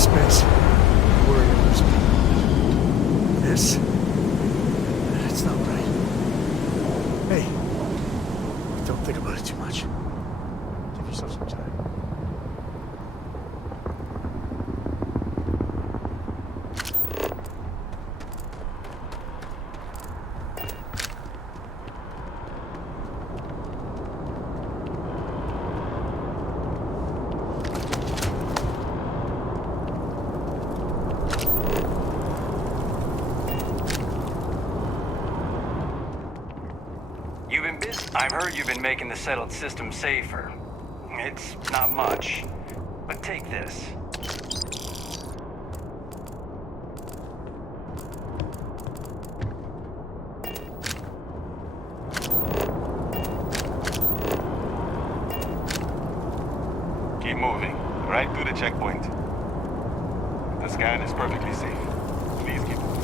space. Worry others. This? It's not right. Hey, don't think about it too much. Give yourself some time. I've heard you've been making the settled system safer. It's not much, but take this. Keep moving, right through the checkpoint. The scan is perfectly safe. Please keep moving.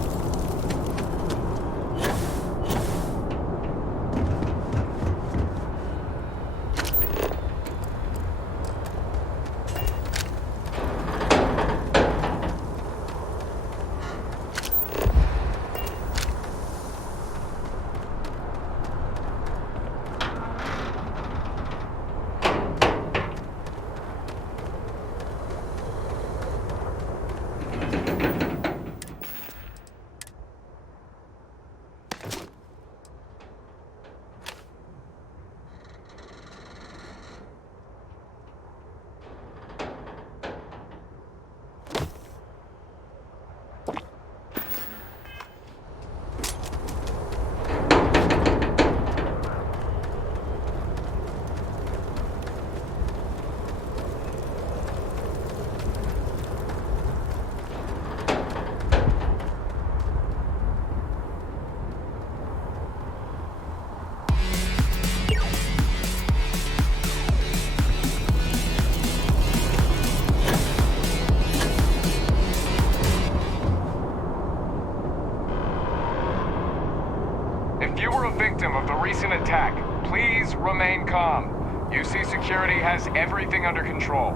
If you were a victim of the recent attack, please remain calm. UC Security has everything under control.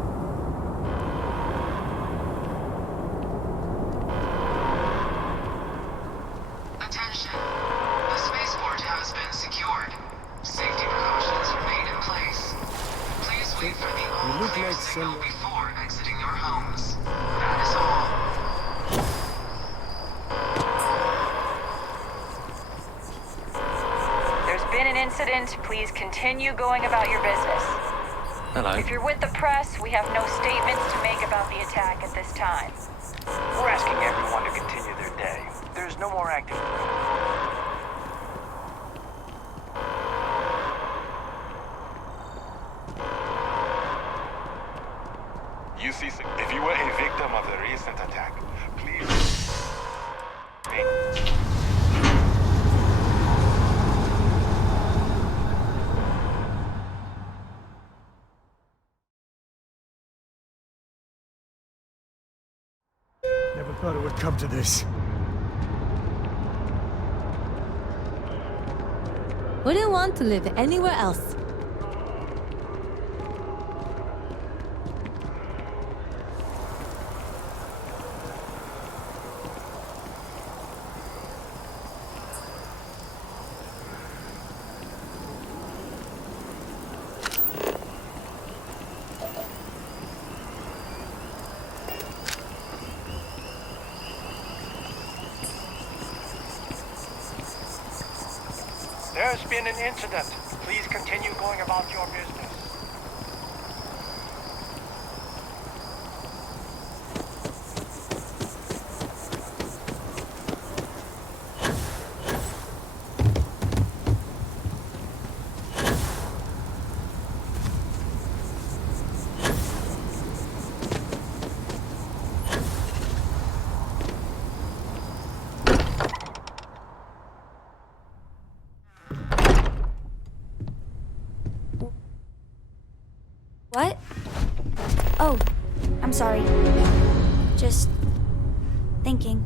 Attention. The spaceport has been secured. Safety precautions remain in place. Please wait for the all-clear signal before exiting your homes. That is all. Incident, please continue going about your business. Hello. If you're with the press, we have no statements to make about the attack at this time. We're asking everyone to continue their day. There's no more activity. If you were a victim of the recent attack, please... Never thought it would come to this. Wouldn't want to live anywhere else. There's been an incident. Please continue going about your business. What? Oh, I'm sorry. Just thinking.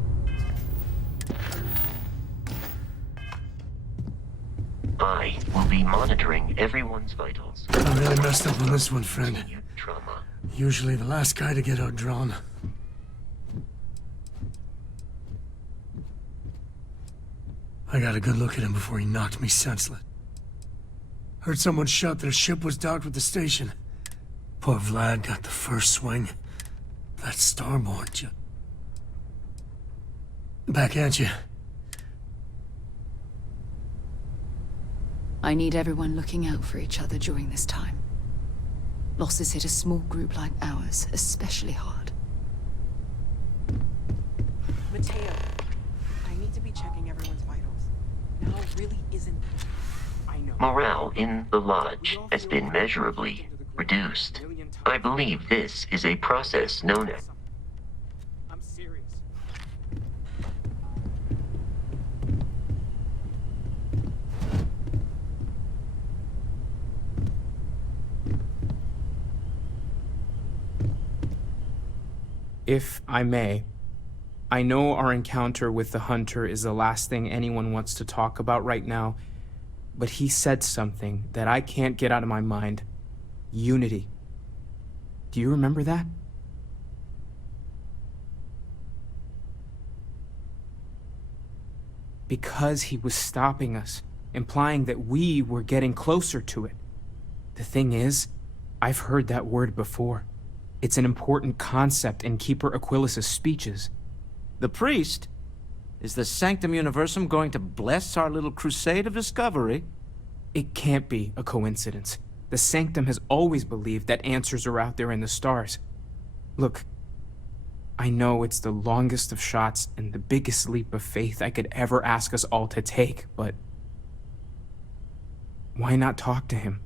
I will be monitoring everyone's vitals. I really messed up on this one, friend. Trauma. Usually the last guy to get outdrawn. I got a good look at him before he knocked me senseless. Heard someone shout that a ship was docked with the station. Poor Vlad got the first swing. That starboard back at you. I need everyone looking out for each other during this time. Losses hit a small group like ours especially hard. Mateo, I need to be checking everyone's vitals. Now really isn't. I know. Morale in the lodge has been measurably reduced. I believe this is a process known as... I'm serious. If I may, I know our encounter with the Hunter is the last thing anyone wants to talk about right now, but he said something that I can't get out of my mind. Unity. Do you remember that? Because he was stopping us, implying that we were getting closer to it. The thing is, I've heard that word before. It's an important concept in Keeper Aquilas's speeches. The priest? Is the Sanctum Universum going to bless our little crusade of discovery? It can't be a coincidence. The Sanctum has always believed that answers are out there in the stars. Look, I know it's the longest of shots and the biggest leap of faith I could ever ask us all to take, but why not talk to him?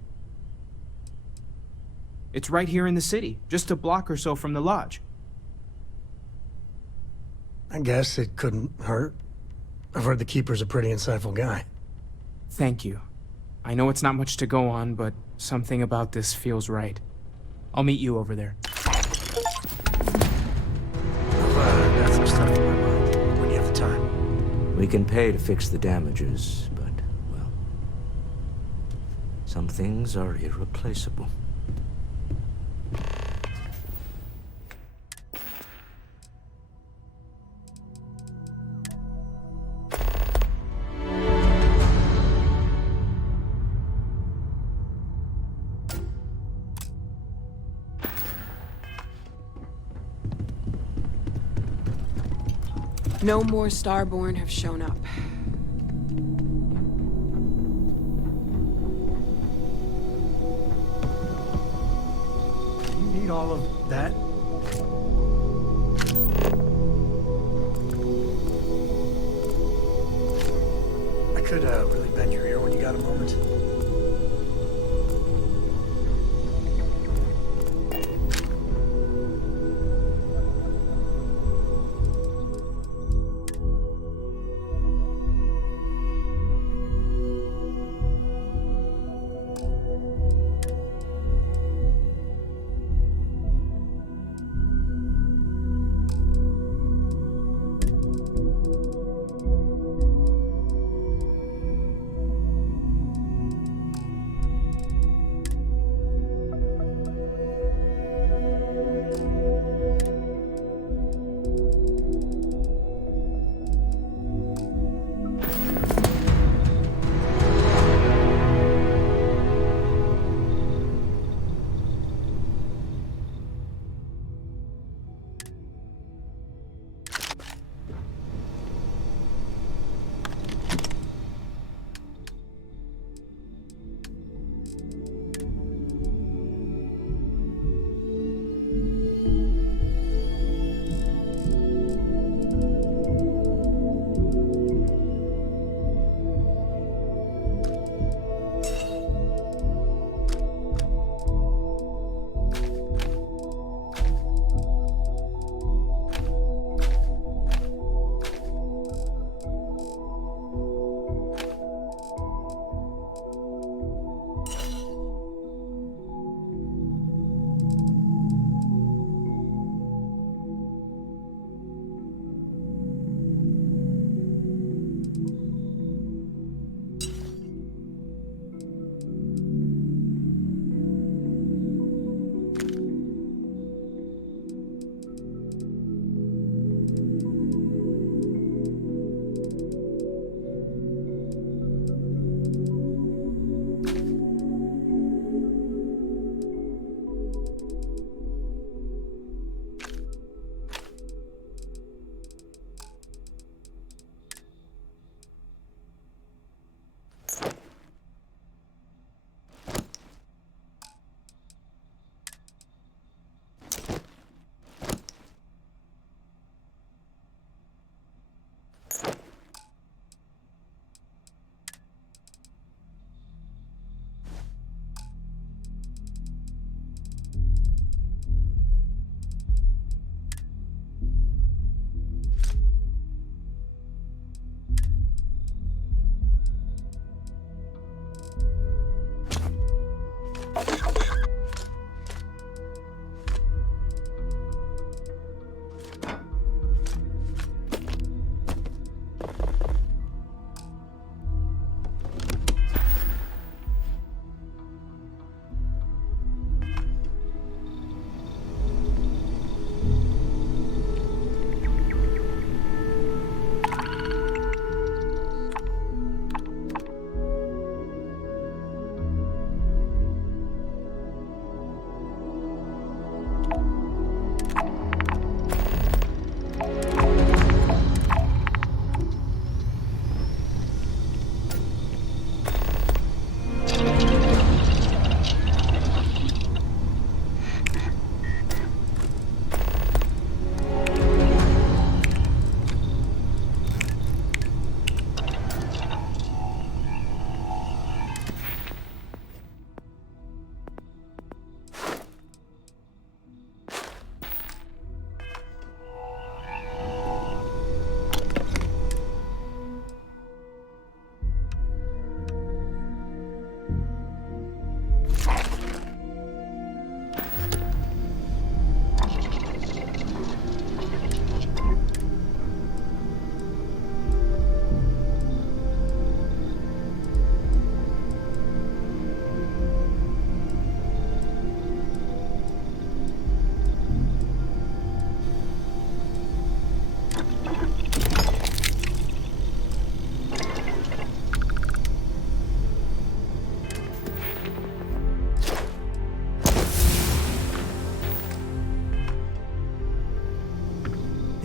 It's right here in the city, just a block or so from the lodge. I guess it couldn't hurt. I've heard the Keeper's a pretty insightful guy. Thank you. I know it's not much to go on, but something about this feels right. I'll meet you over there. I've got some stuff in my mind. When you have the time. We can pay to fix the damages, but, well, some things are irreplaceable. No more Starborn have shown up. Do you need all of that? I could really bend your ear when you got a moment.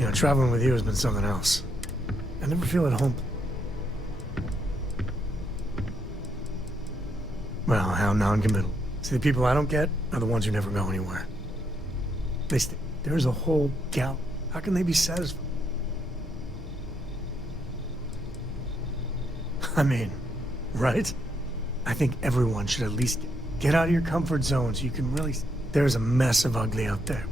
You know, traveling with you has been something else. I never feel at home. Well, how non-committal. See, the people I don't get are the ones who never go anywhere. There's a whole gal. How can they be satisfied? I mean, right? I think everyone should at least get out of your comfort zone so you can really... There's a mess of ugly out there.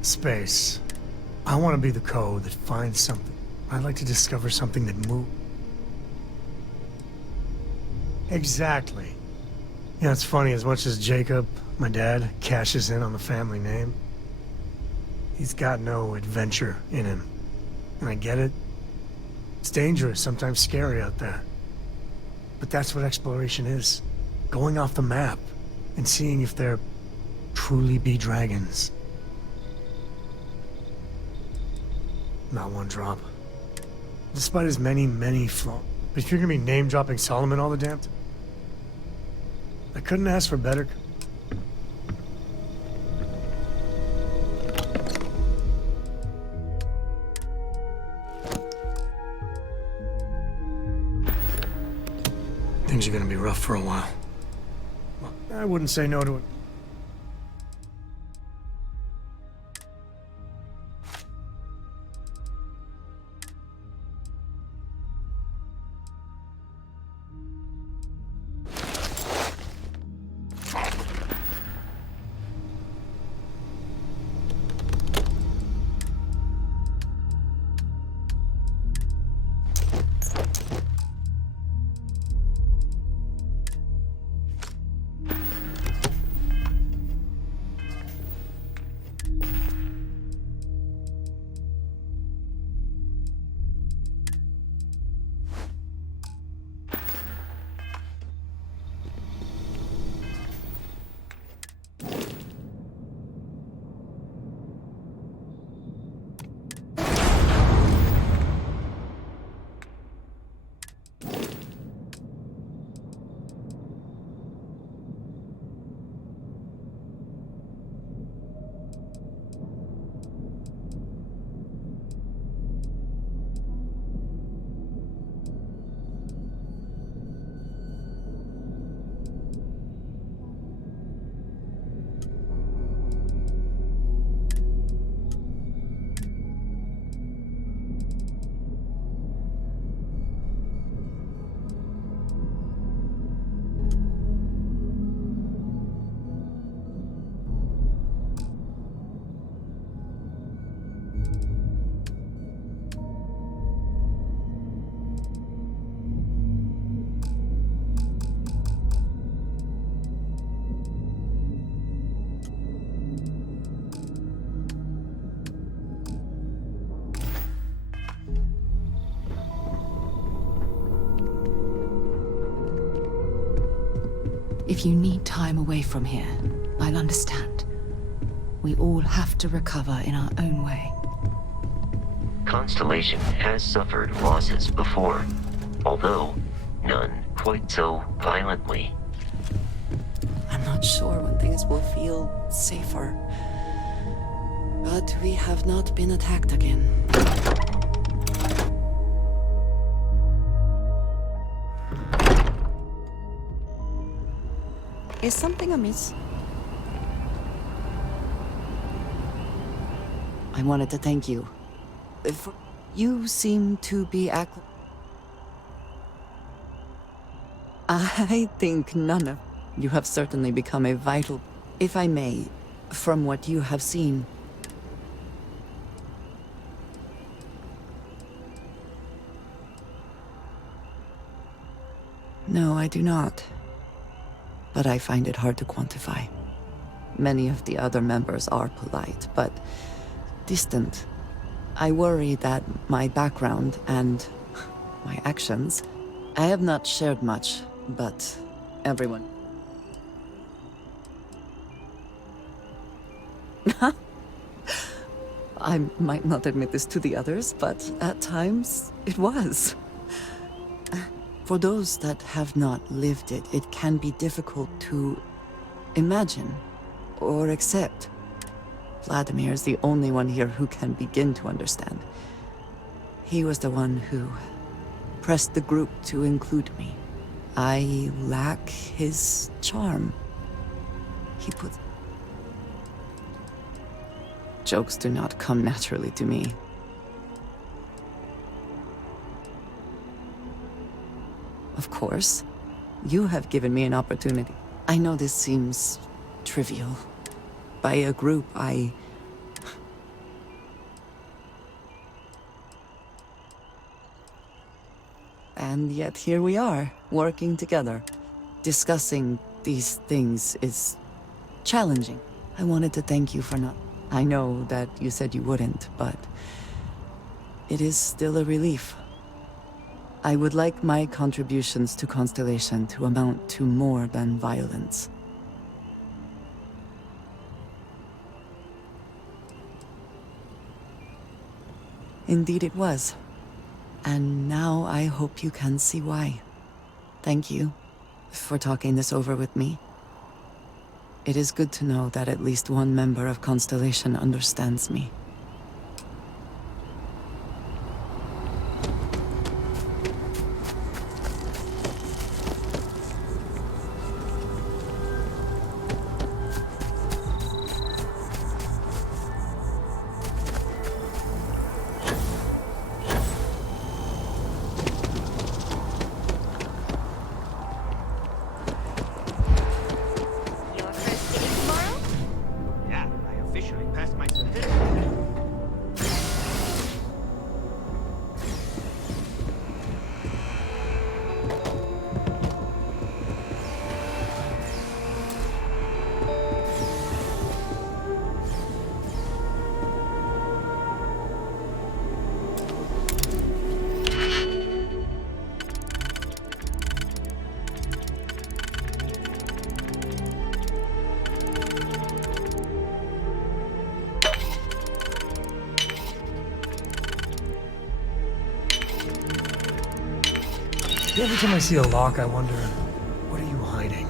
Space. I want to be the code that finds something. I'd like to discover something that moves. Exactly. You know, it's funny, as much as Jacob, my dad, cashes in on the family name, he's got no adventure in him. And I get it. It's dangerous, sometimes scary out there. But that's what exploration is. Going off the map and seeing if there truly be dragons. Not one drop. Despite his many flaws. But if you're gonna be name-dropping Solomon all the damn time, I couldn't ask for better. Things are gonna be rough for a while. Well, I wouldn't say no to it. If you need time away from here, I'll understand. We all have to recover in our own way. Constellation has suffered losses before, although none quite so violently. I'm not sure when things will feel safer. But we have not been attacked again. Is something amiss? I wanted to thank you. You seem to be I think none of you have certainly become a vital, if I may, from what you have seen. No, I do not. But I find it hard to quantify. Many of the other members are polite, but distant. I worry that my background and my actions... I have not shared much, but everyone... I might not admit this to the others, but at times it was. For those that have not lived it, it can be difficult to imagine or accept. Vladimir is the only one here who can begin to understand. He was the one who pressed the group to include me. I lack his charm. He put... Jokes do not come naturally to me. Of course. You have given me an opportunity. I know this seems trivial. By a group, And yet here we are, working together. Discussing these things is challenging. I wanted to thank you for not... I know that you said you wouldn't, but it is still a relief. I would like my contributions to Constellation to amount to more than violence. Indeed it was. And now I hope you can see why. Thank you for talking this over with me. It is good to know that at least one member of Constellation understands me. Every time I see a lock, I wonder, what are you hiding?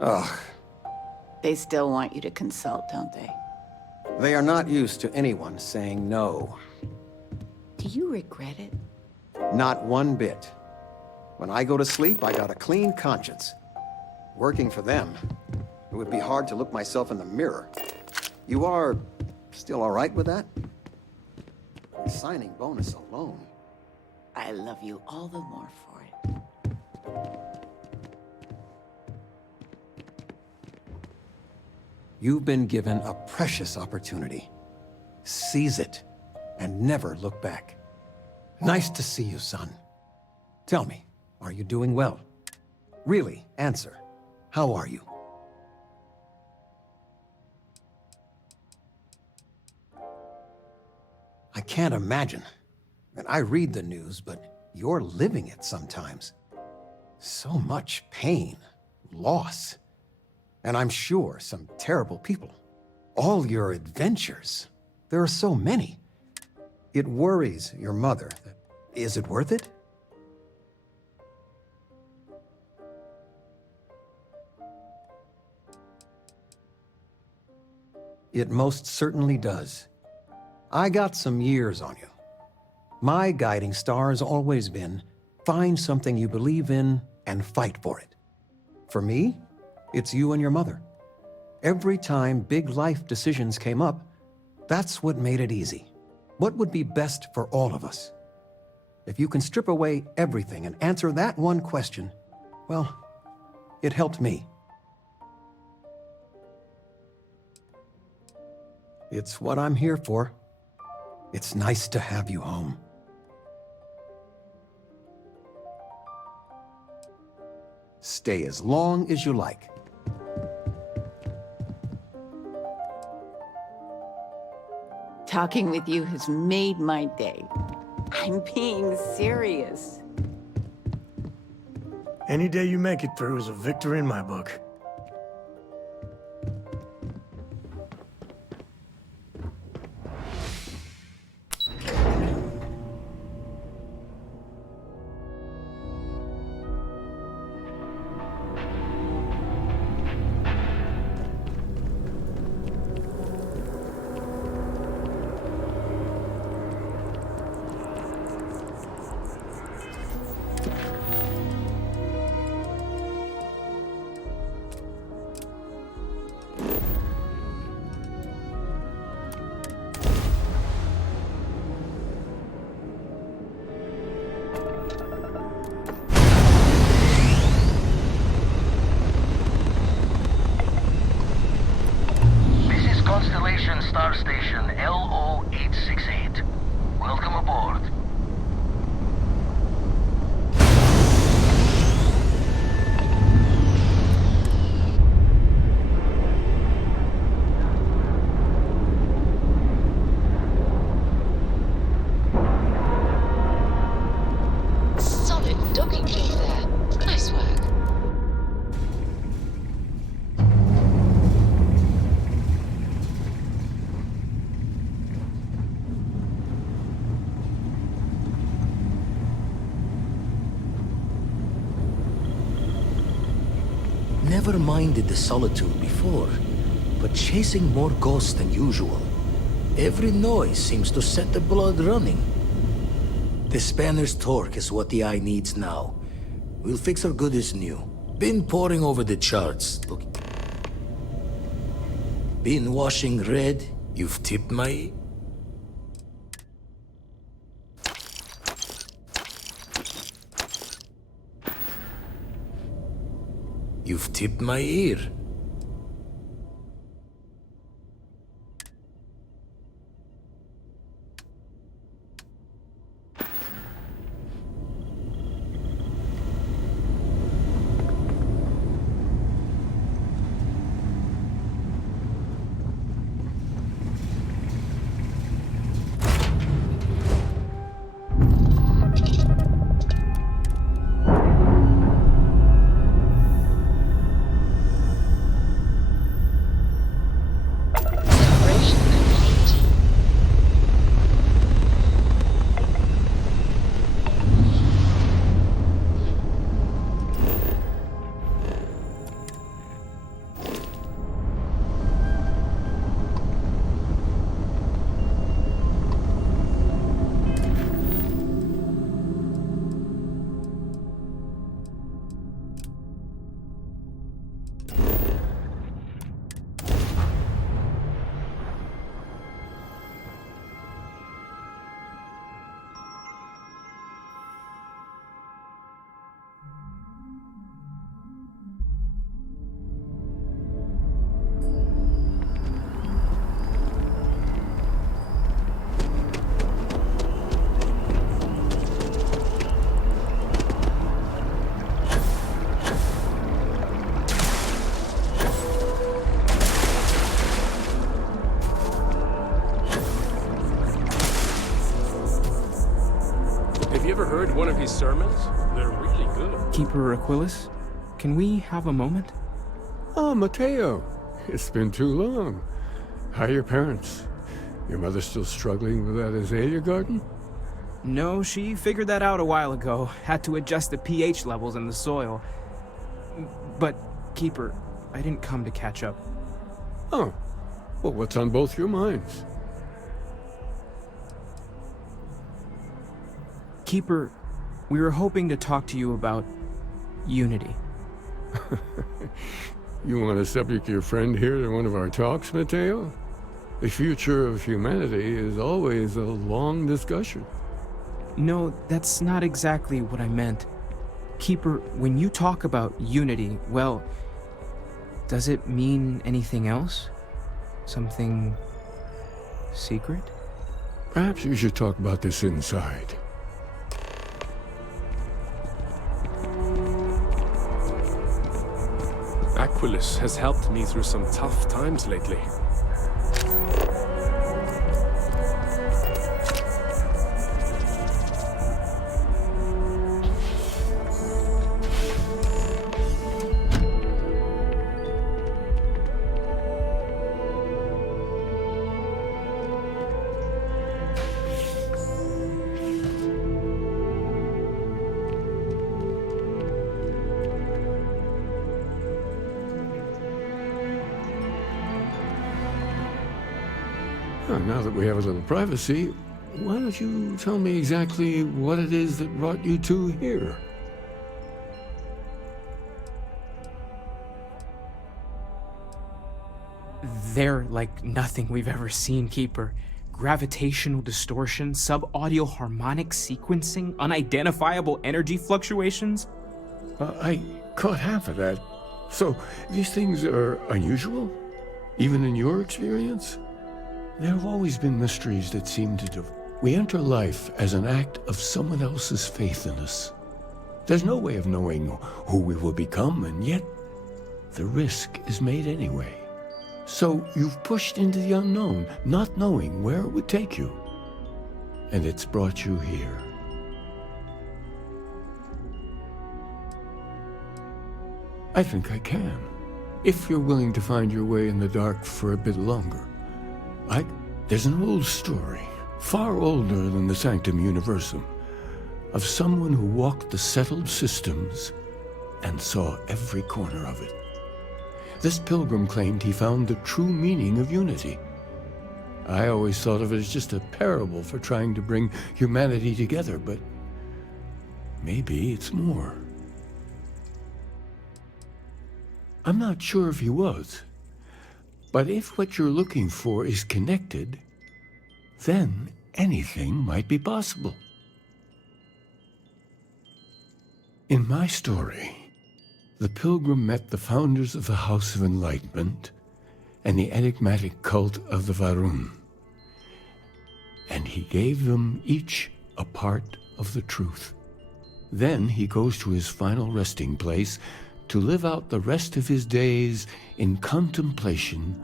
Ugh. They still want you to consult, don't they? They are not used to anyone saying no. Do you regret it? Not one bit. When I go to sleep, I got a clean conscience. Working for them, it would be hard to look myself in the mirror. You are still all right with that? The signing bonus alone. I love you all the more for it. You've been given a precious opportunity. Seize it, and never look back. Nice to see you, son. Tell me, are you doing well? Really, answer. How are you? I can't imagine. And I read the news, but you're living it sometimes. So much pain, loss. And I'm sure some terrible people. All your adventures. There are so many. It worries your mother. Is it worth it? It most certainly does. I got some years on you. My guiding star has always been, find something you believe in and fight for it. For me, it's you and your mother. Every time big life decisions came up, that's what made it easy. What would be best for all of us? If you can strip away everything and answer that one question, well, it helped me. It's what I'm here for. It's nice to have you home. Stay as long as you like. Talking with you has made my day. I'm being serious. Any day you make it through is a victory in my book. Constellation Star Station LO-868. Welcome aboard. Solid docking job there. Nice work. Never minded the solitude before, but chasing more ghosts than usual. Every noise seems to set the blood running. The spanner's torque is what the eye needs now. We'll fix her good as new. Been poring over the charts. Look. Been washing red. You've tipped my... You've tipped my ear. his sermons? They're really good. Keeper Aquilus, can we have a moment? Oh, Mateo. It's been too long. How are your parents? Your mother still struggling with that azalea garden? No, she figured that out a while ago. Had to adjust the pH levels in the soil. But, Keeper, I didn't come to catch up. Oh. Well, what's on both your minds? Keeper, we were hoping to talk to you about unity. You want to subject your friend here to one of our talks, Mateo? The future of humanity is always a long discussion. No, that's not exactly what I meant. Keeper, when you talk about unity, well, does it mean anything else? Something secret? Perhaps we should talk about this inside. Aquilus has helped me through some tough times lately. Now that we have a little privacy, why don't you tell me exactly what it is that brought you two here? They're like nothing we've ever seen, Keeper. Gravitational distortion, sub-audio harmonic sequencing, unidentifiable energy fluctuations. I caught half of that. So, these things are unusual? Even in your experience? There have always been mysteries that seem to We enter life as an act of someone else's faith in us. There's no way of knowing who we will become, and yet the risk is made anyway. So you've pushed into the unknown, not knowing where it would take you. And it's brought you here. I think I can, if you're willing to find your way in the dark for a bit longer. There's an old story, far older than the Sanctum Universum, of someone who walked the settled systems and saw every corner of it. This pilgrim claimed he found the true meaning of unity. I always thought of it as just a parable for trying to bring humanity together, but maybe it's more. I'm not sure if he was. But if what you're looking for is connected, then anything might be possible. In my story, the pilgrim met the founders of the House of Enlightenment and the enigmatic cult of the Varun. And he gave them each a part of the truth. Then he goes to his final resting place to live out the rest of his days in contemplation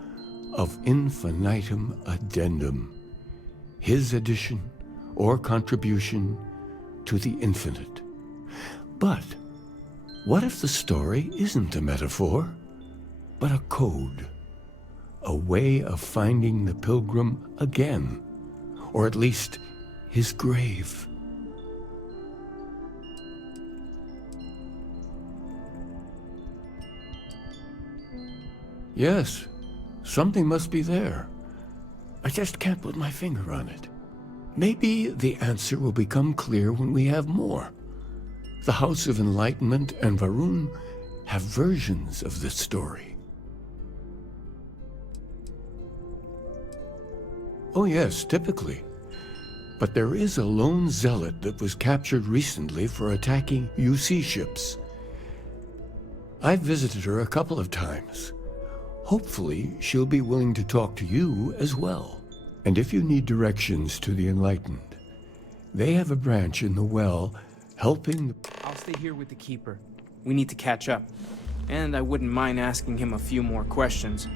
of infinitum addendum, his addition or contribution to the infinite. But what if the story isn't a metaphor, but a code, a way of finding the pilgrim again, or at least his grave? Yes, something must be there. I just can't put my finger on it. Maybe the answer will become clear when we have more. The House of Enlightenment and Varun have versions of this story. Oh yes, typically. But there is a lone zealot that was captured recently for attacking UC ships. I've visited her a couple of times. Hopefully, she'll be willing to talk to you as well. And if you need directions to the Enlightened, they have a branch in the well helping... I'll stay here with the Keeper. We need to catch up. And I wouldn't mind asking him a few more questions.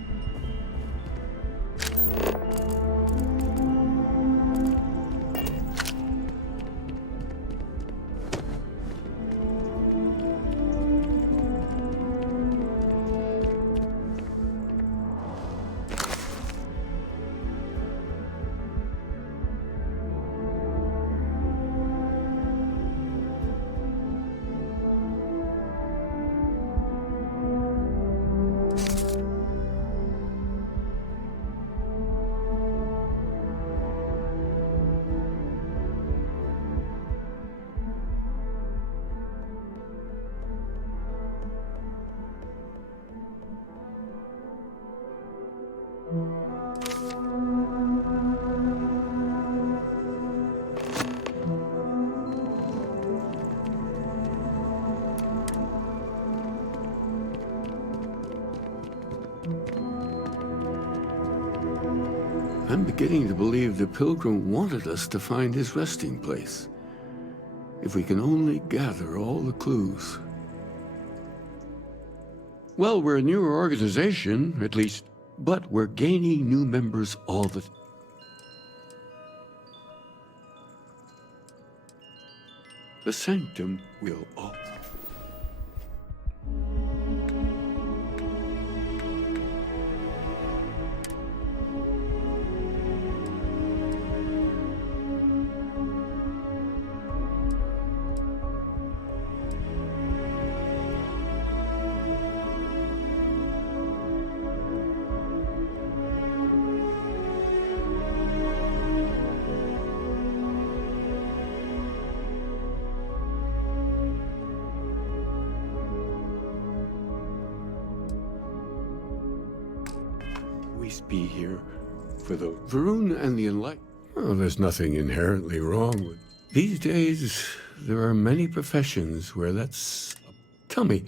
I'm beginning to believe the Pilgrim wanted us to find his resting place. If we can only gather all the clues. Well, we're a newer organization, at least, but we're gaining new members all the time. The Sanctum will all... be here for the Varun and the Enlightened. Oh, there's nothing inherently wrong with... These days, there are many professions where that's... Tell me.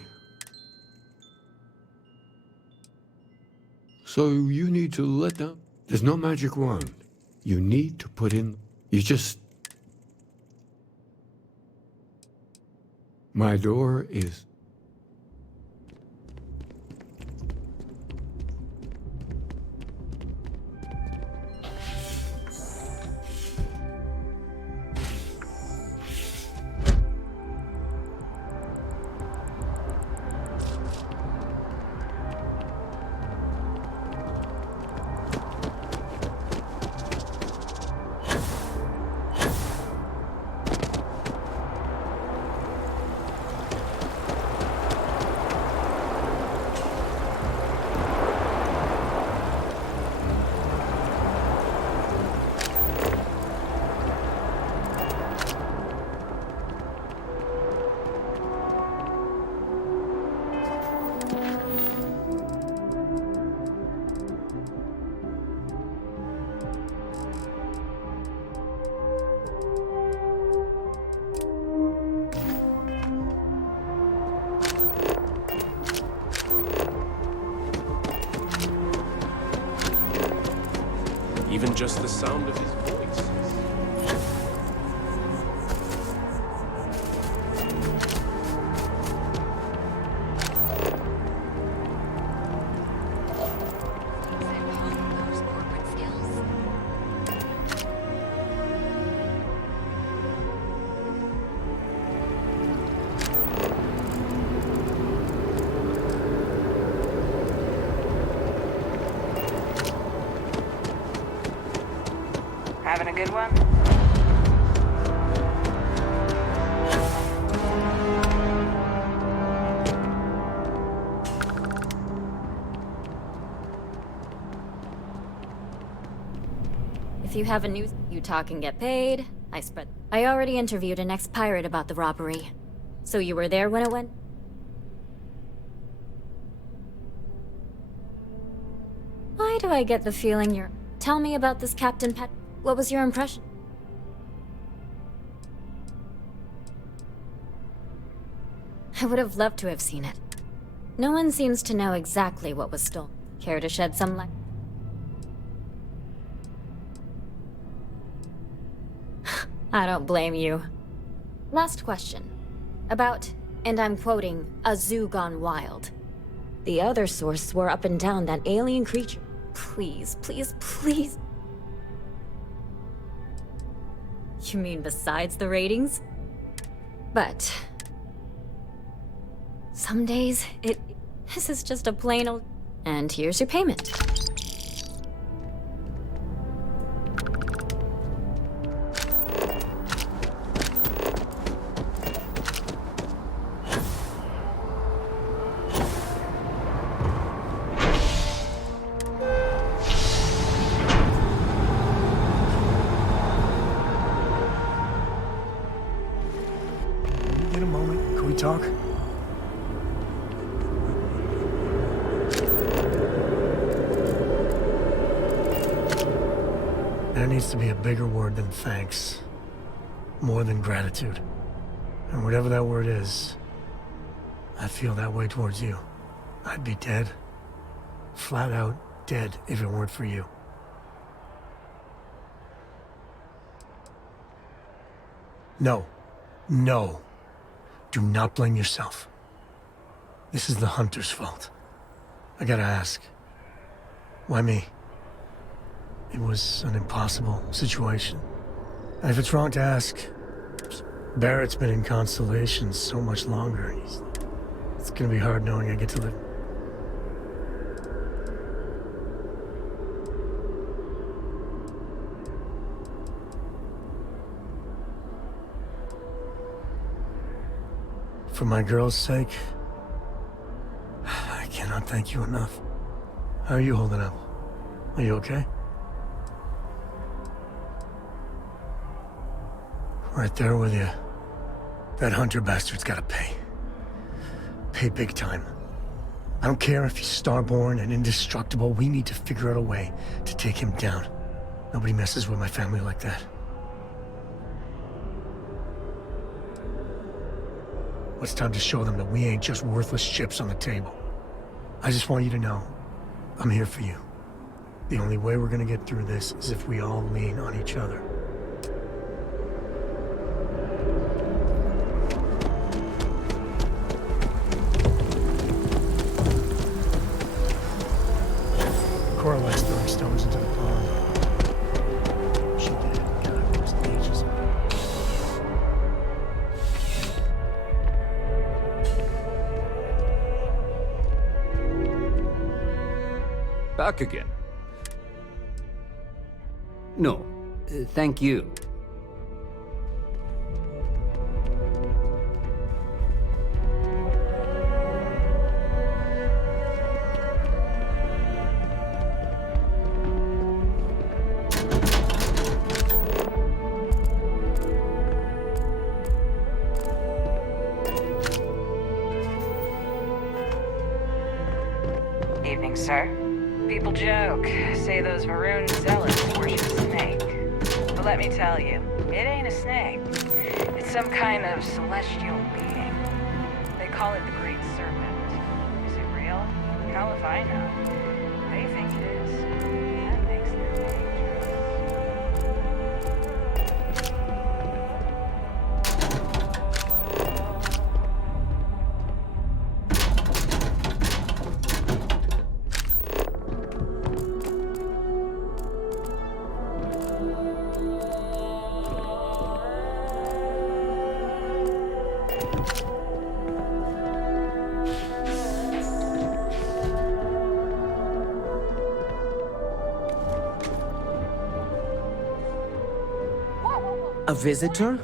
So you need to let down... There's no magic wand. You need to put in... You just... My door is... Even just the sound of his voice. Having a good one? If you have a new... You talk and get paid. I already interviewed an ex-pirate about the robbery. So you were there when it went? Why do I get the feeling you're... Tell me about this Captain Pet... What was your impression? I would have loved to have seen it. No one seems to know exactly what was stolen. Care to shed some light? I don't blame you. Last question. About, and I'm quoting, a zoo gone wild. The other source swore up and down that alien creature. Please, please, please. You mean besides the ratings? But... some days, this is just a plain old... And here's your payment. Get a moment. Can we talk? There needs to be a bigger word than thanks. More than gratitude. And whatever that word is, I feel that way towards you. I'd be dead. Flat out dead if it weren't for you. No. No. Do not blame yourself. This is the Hunter's fault. I gotta ask. Why me? It was an impossible situation. And if it's wrong to ask, Barrett's been in Constellation so much longer. It's gonna be hard knowing I get to live. For my girl's sake, I cannot thank you enough. How are you holding up? Are you okay? Right there with you. That Hunter bastard's gotta pay. Pay big time. I don't care if he's starborn and indestructible, we need to figure out a way to take him down. Nobody messes with my family like that. It's time to show them that we ain't just worthless chips on the table. I just want you to know, I'm here for you. The only way we're gonna get through this is if we all lean on each other. Cora likes throwing stones into the pond. She did. God, it was ages ago. Back again. No, thank you. Evening, sir. People joke, say those Varun zealots worship a snake. But let me tell you, it ain't a snake. It's some kind of celestial being. They call it the Great Serpent. Is it real? Hell if I know. They think it is. That makes them dangerous. A visitor?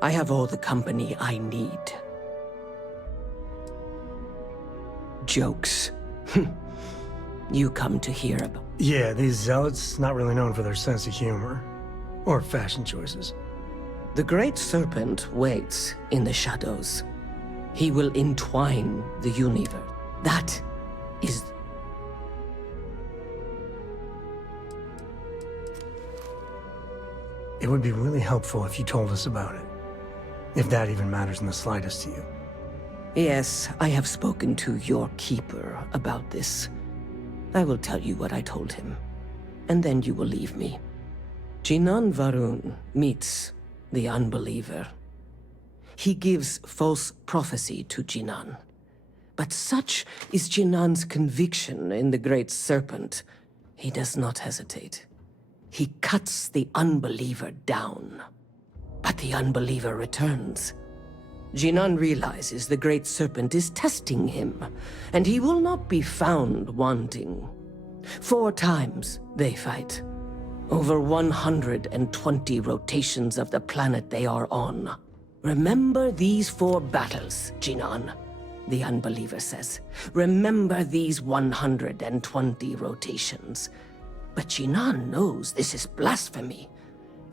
I have all the company I need. Jokes. You come to hear about... Yeah, these zealots, not really known for their sense of humor. Or fashion choices. The Great Serpent waits in the shadows. He will entwine the universe. That is... It would be really helpful if you told us about it. If that even matters in the slightest to you. Yes, I have spoken to your keeper about this. I will tell you what I told him, and then you will leave me. Jinan Varun meets the unbeliever. He gives false prophecy to Jinan. But such is Jinan's conviction in the Great Serpent, he does not hesitate. He cuts the unbeliever down. But the unbeliever returns. Jinan realizes the Great Serpent is testing him, and he will not be found wanting. 4 times they fight. Over 120 rotations of the planet they are on. Remember these 4 battles, Jinan, the unbeliever says. Remember these 120 rotations. But Jinan knows this is blasphemy,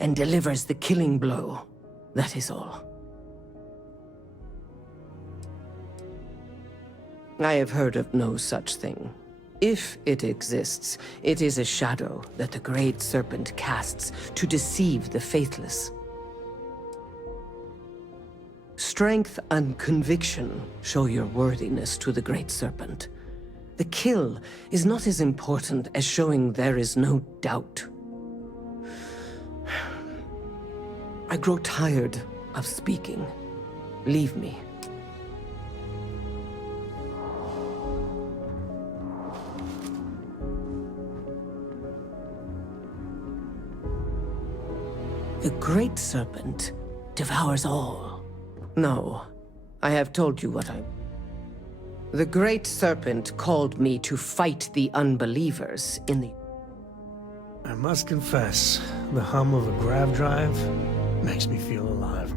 and delivers the killing blow. That is all. I have heard of no such thing. If it exists, it is a shadow that the Great Serpent casts to deceive the faithless. Strength and conviction show your worthiness to the Great Serpent. The kill is not as important as showing there is no doubt. I grow tired of speaking. Leave me. The Great Serpent devours all. No, I have told you what I... The Great Serpent called me to fight the unbelievers in the... I must confess, the hum of a grav drive makes me feel alive.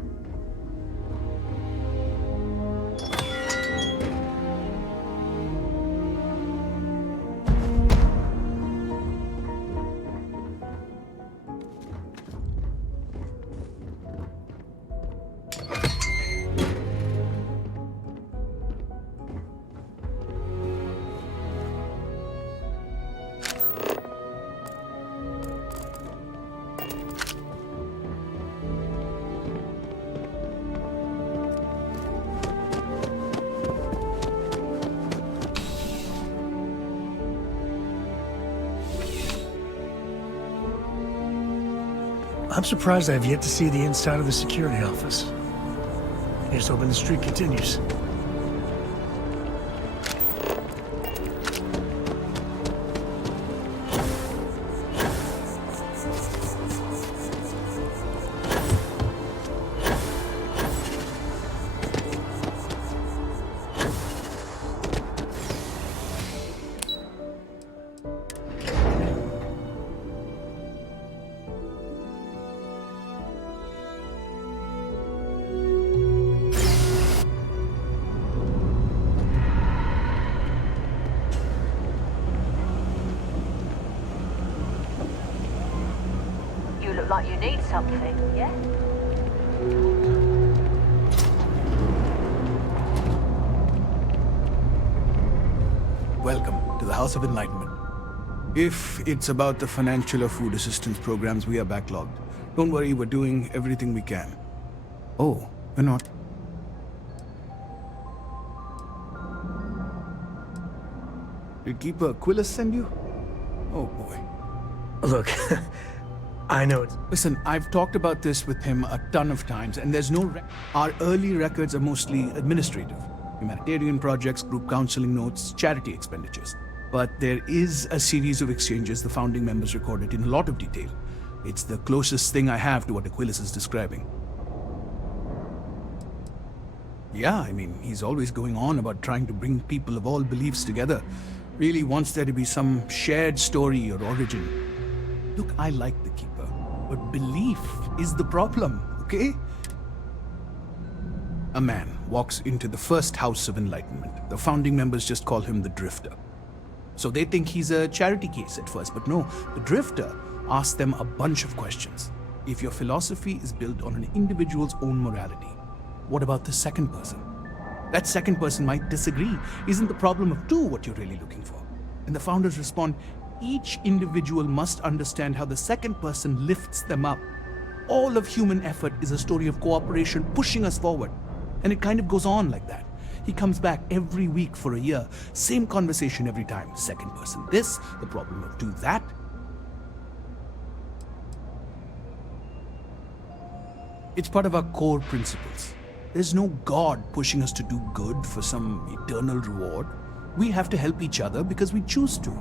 I'm surprised I have yet to see the inside of the security office. Here's hoping the streak continues. You look like you need something, yeah? Welcome to the House of Enlightenment. If it's about the financial or food assistance programs, we are backlogged. Don't worry, we're doing everything we can. Oh, we're not. Did Keeper Aquilus send you? Oh boy. Look, I know it's... Listen, I've talked about this with him a ton of times, and there's no... Our early records are mostly administrative. Humanitarian projects, group counseling notes, charity expenditures. But there is a series of exchanges the founding members recorded in a lot of detail. It's the closest thing I have to what Aquilus is describing. Yeah, I mean, he's always going on about trying to bring people of all beliefs together. Really wants there to be some shared story or origin. Look, I like the Keeper, but belief is the problem, okay? A man walks into the first House of Enlightenment. The founding members just call him the Drifter. So they think he's a charity case at first, but no, the Drifter asks them a bunch of questions. If your philosophy is built on an individual's own morality, what about the second person? That second person might disagree. Isn't the problem of two what you're really looking for? And the founders respond, each individual must understand how the second person lifts them up. All of human effort is a story of cooperation pushing us forward. And it kind of goes on like that. He comes back every week for a year. Same conversation every time. Second person this, the problem of two that. It's part of our core principles. There's no God pushing us to do good for some eternal reward. We have to help each other because we choose to.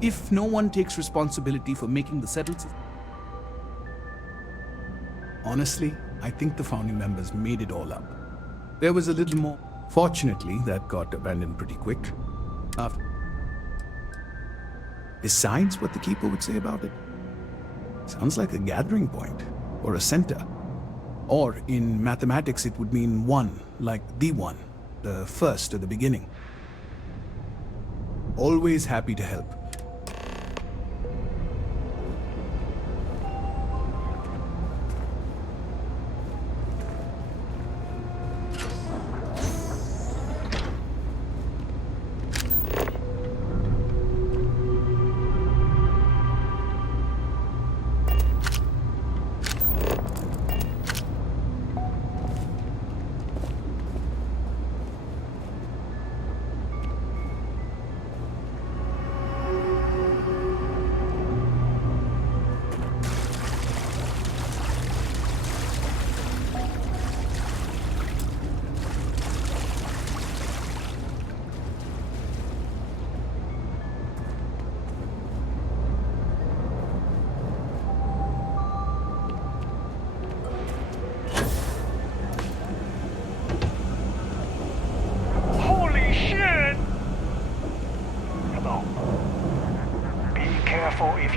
If no one takes responsibility for making the settled system. Honestly, I think the founding members made it all up. There was a little more. Fortunately, that got abandoned pretty quick. Besides what the Keeper would say about it, sounds like a gathering point or a center. Or in mathematics, it would mean one, like the one, the first or the beginning. Always happy to help.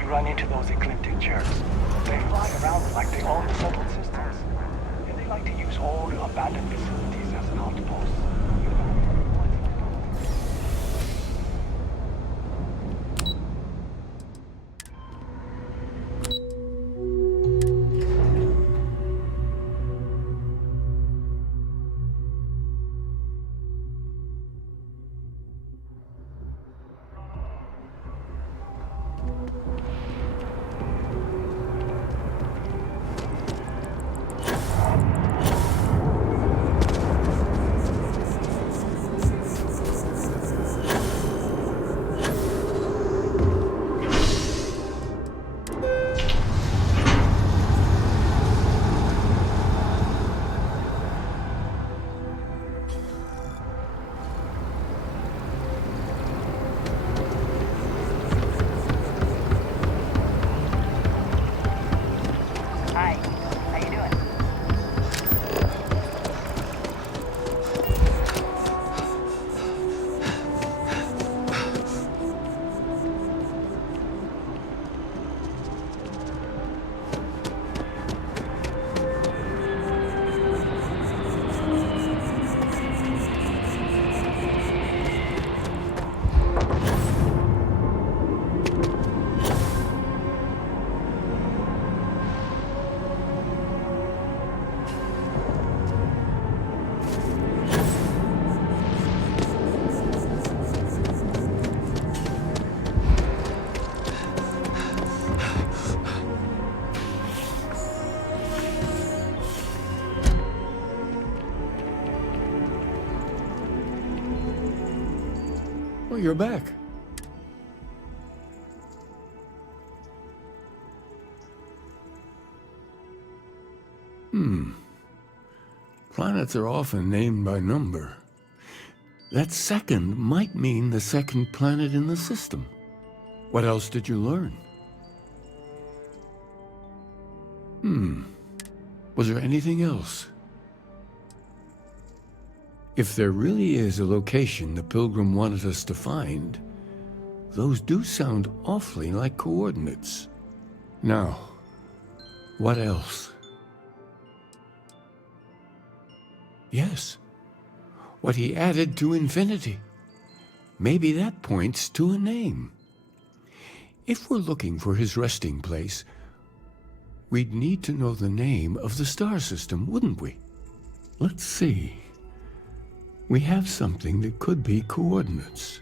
run into those ecliptic jerks. They fly around like they own the settled systems. And they like to use old, abandoned facilities as an outpost. Hi, how you doing? Oh, you're back. Planets are often named by number. That second might mean the second planet in the system. What else did you learn? Was there anything else? If there really is a location the Pilgrim wanted us to find, those do sound awfully like coordinates. Now, what else? Yes, what he added to infinity. Maybe that points to a name. If we're looking for his resting place, we'd need to know the name of the star system, wouldn't we? Let's see. We have something that could be coordinates.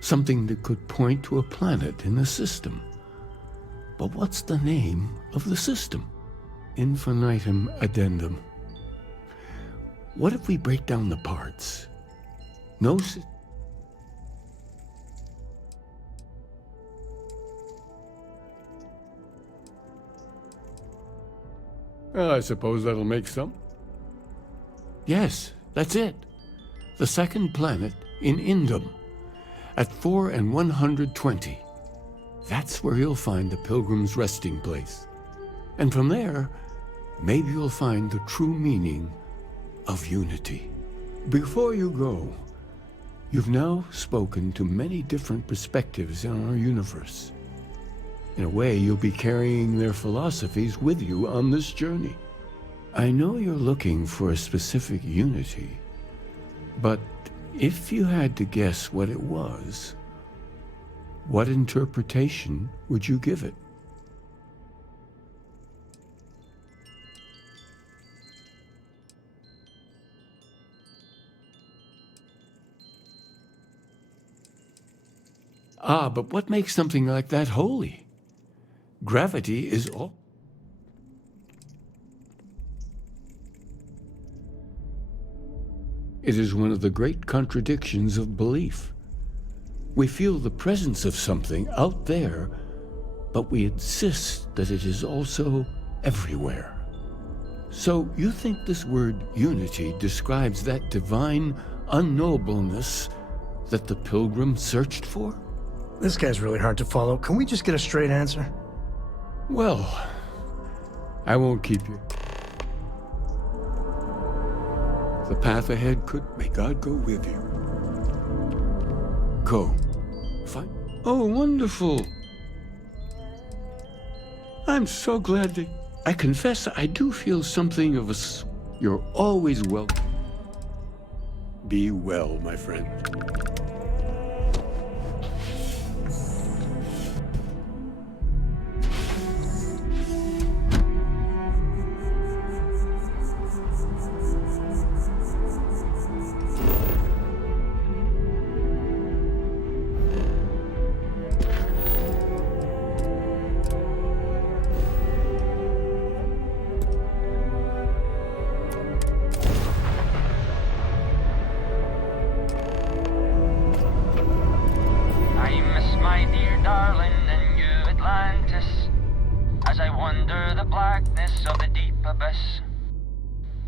Something that could point to a planet in the system. But what's the name of the system? Infinitum addendum. What if we break down the parts? No Well, I suppose that'll make some. Yes, that's it. The second planet in Indum, at 4 and 120. That's where you'll find the Pilgrim's resting place. And from there, maybe you'll find the true meaning of unity. Before you go, you've now spoken to many different perspectives in our universe. In a way, you'll be carrying their philosophies with you on this journey. I know you're looking for a specific unity, but if you had to guess what it was, what interpretation would you give it? Ah, but what makes something like that holy? Gravity is all. It is one of the great contradictions of belief. We feel the presence of something out there, but we insist that it is also everywhere. So you think this word unity describes that divine unknowableness that the Pilgrim searched for? This guy's really hard to follow. Can we just get a straight answer? Well, I won't keep you. The path ahead could. May God go with you. Go. Fine. Oh, wonderful. I'm so glad that... I confess I do feel something of a... You're always welcome. Be well, my friend. I miss my dear darling and you, Atlantis, as I wander the blackness of the deep abyss.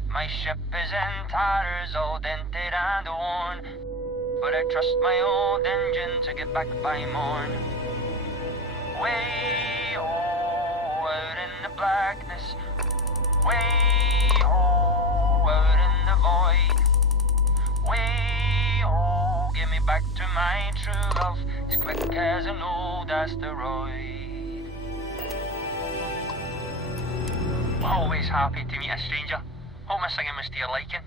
My ship is in tatters, all dented and worn, but I trust my old engine to get back by morn. Way out in the blackness, way out in the void, way give me back to my true love, as quick as an old asteroid. Always happy to meet a stranger. Hope my singing was to your liking.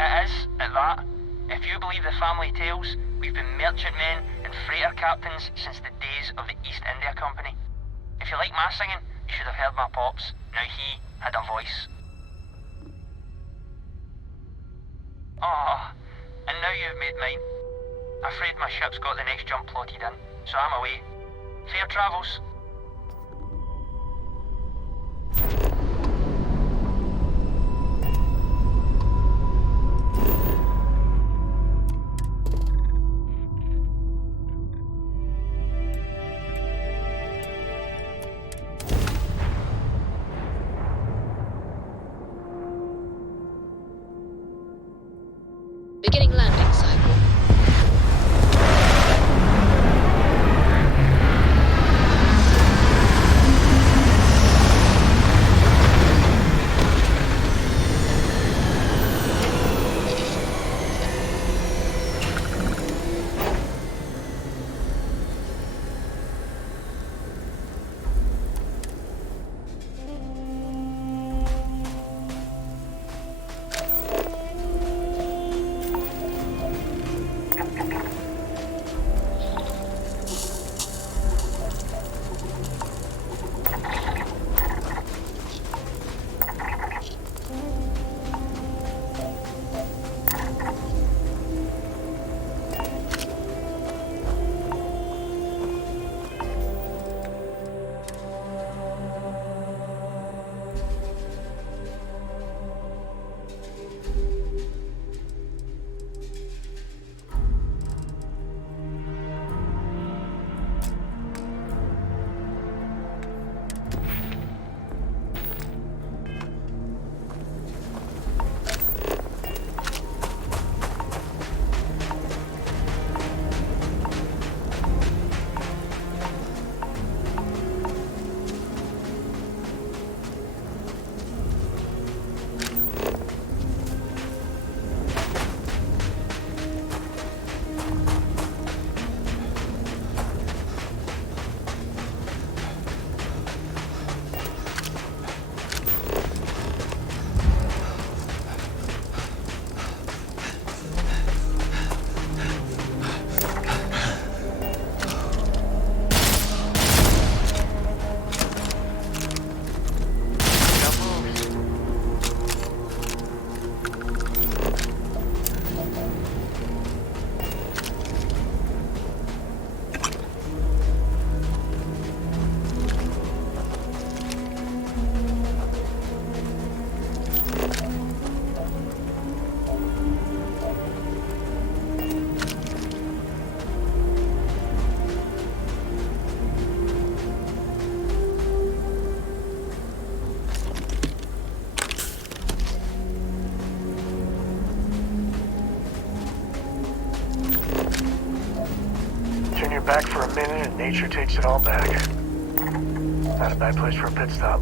It is, at that. If you believe the family tales, we've been merchantmen and freighter captains since the days of the East India Company. If you like my singing, you should have heard my pops. Now he had a voice. Oh, and now you've made mine. Afraid my ship's got the next jump plotted in, so I'm away. Fair travels. Beginning landing cycle. Back for a minute and nature takes it all back. Not a bad place for a pit stop.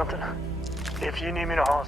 something? If you need me to haul...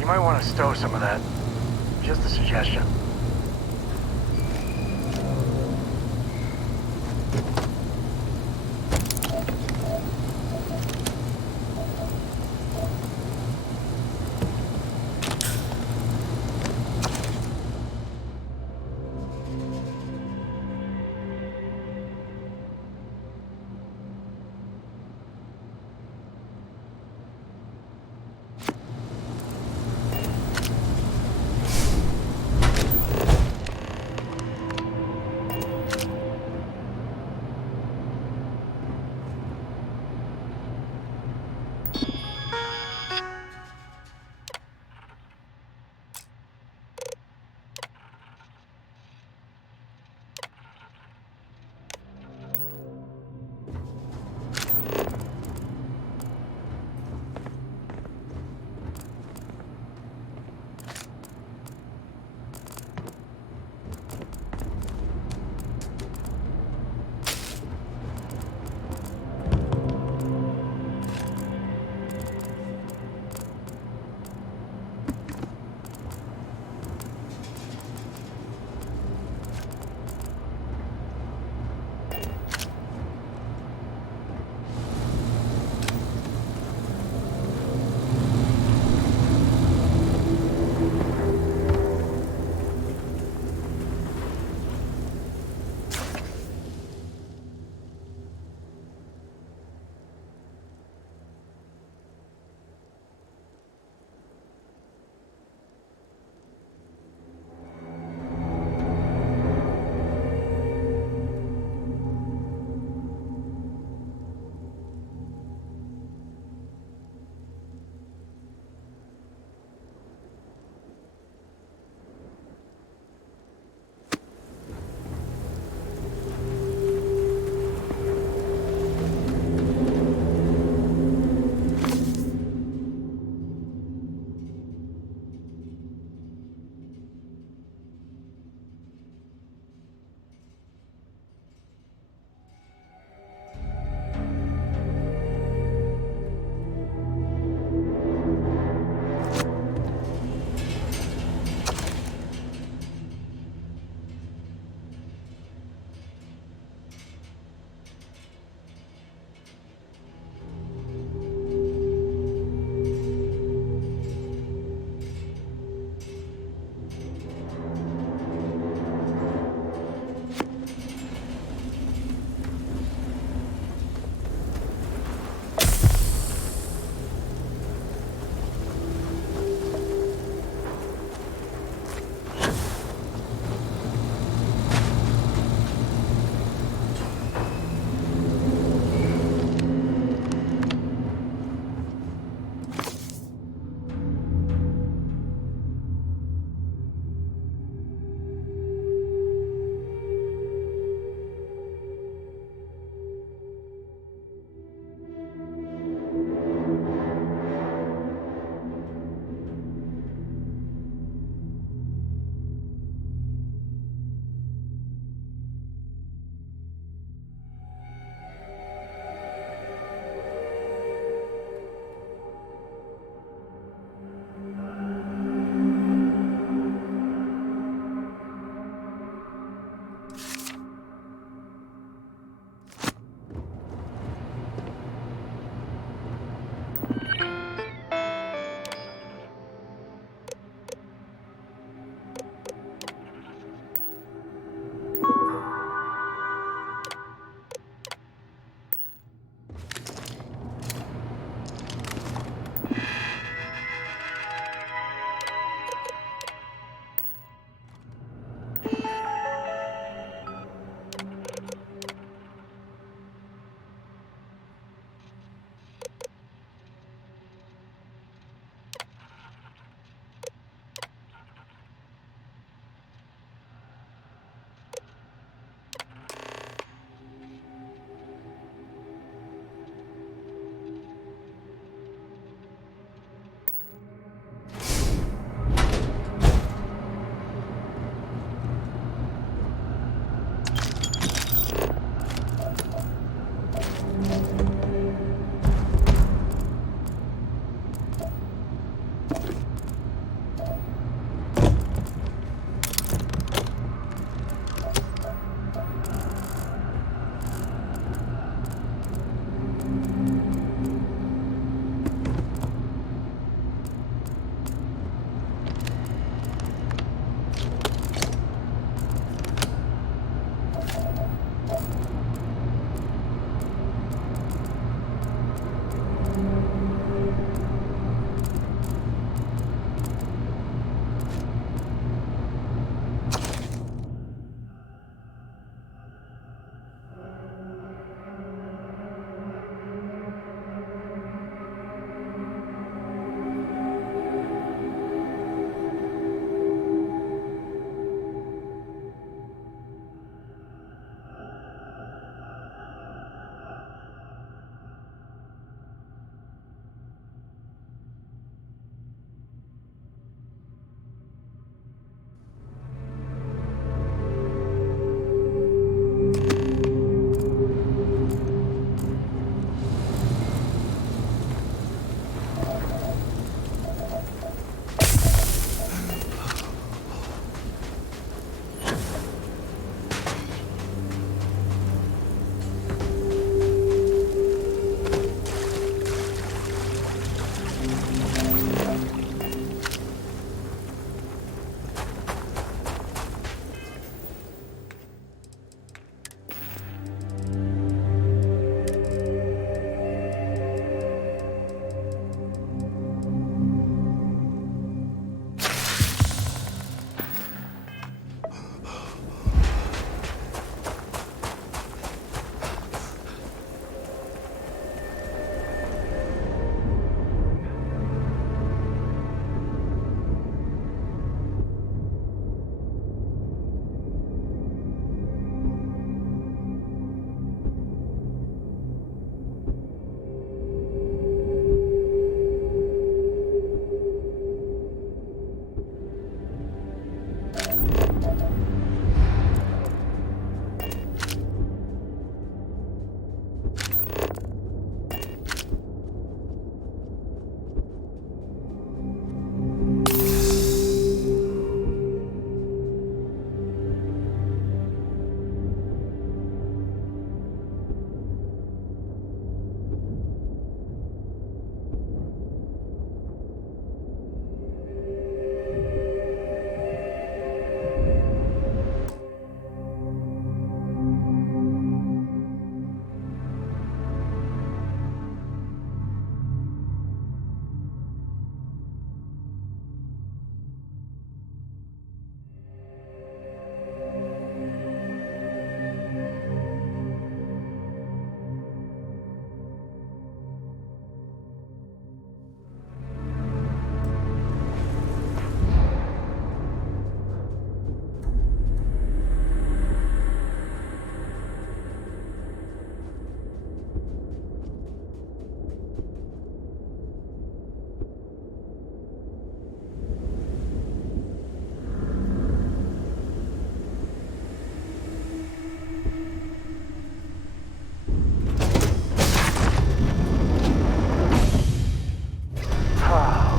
You might want to stow some of that. Just a suggestion.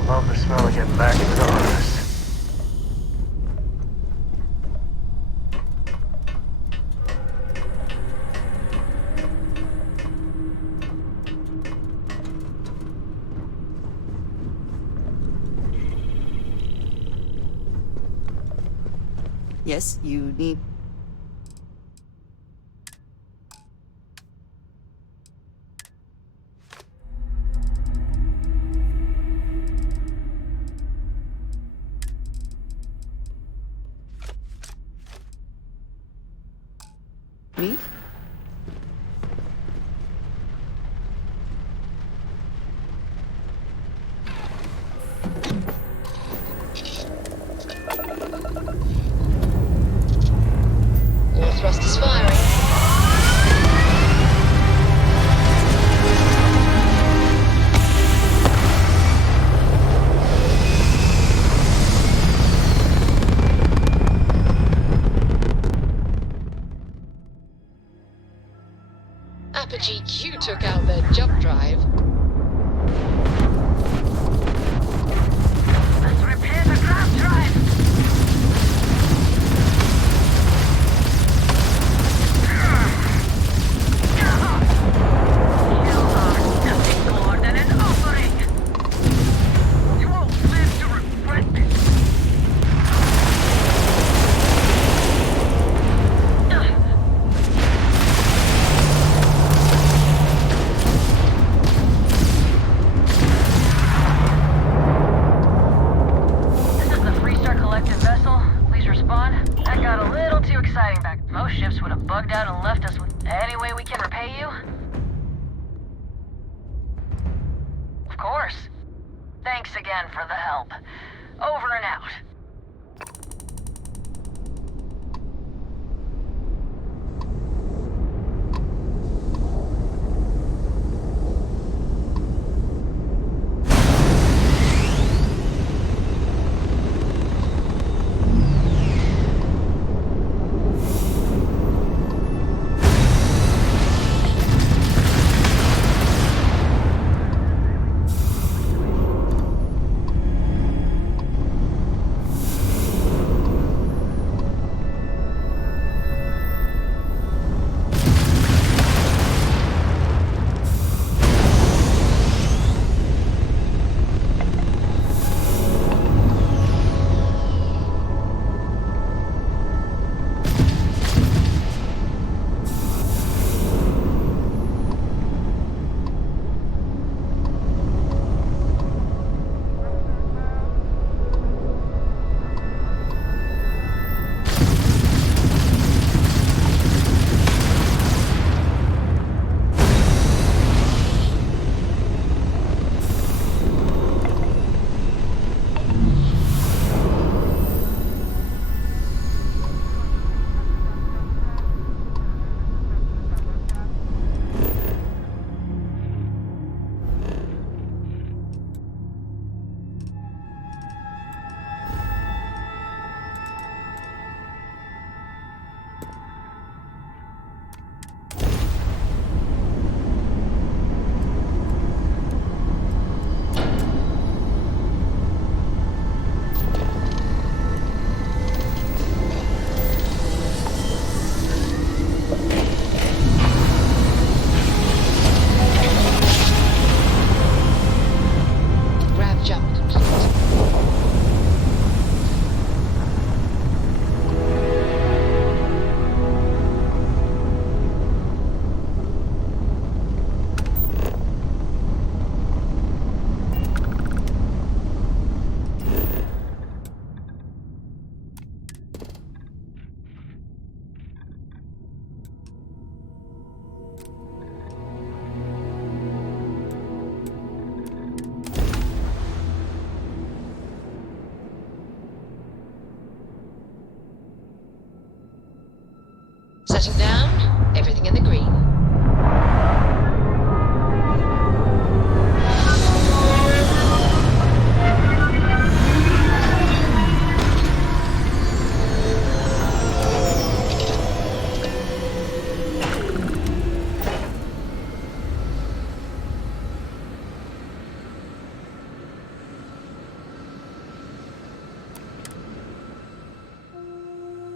Love the smell of getting back indoors. Yes, you need... Me? All thrusters firing. Apogee Q took out their jump drive. Let's repair the grab drive. You are nothing more than an offering. You won't live to regret this. This is the Freestar Collective vessel. Please respond. That got a little too exciting back. Most ships would have bugged out and left us with any way we can repay you. Of course. Thanks again for the help. Over and out. Shutting down. Everything in the green.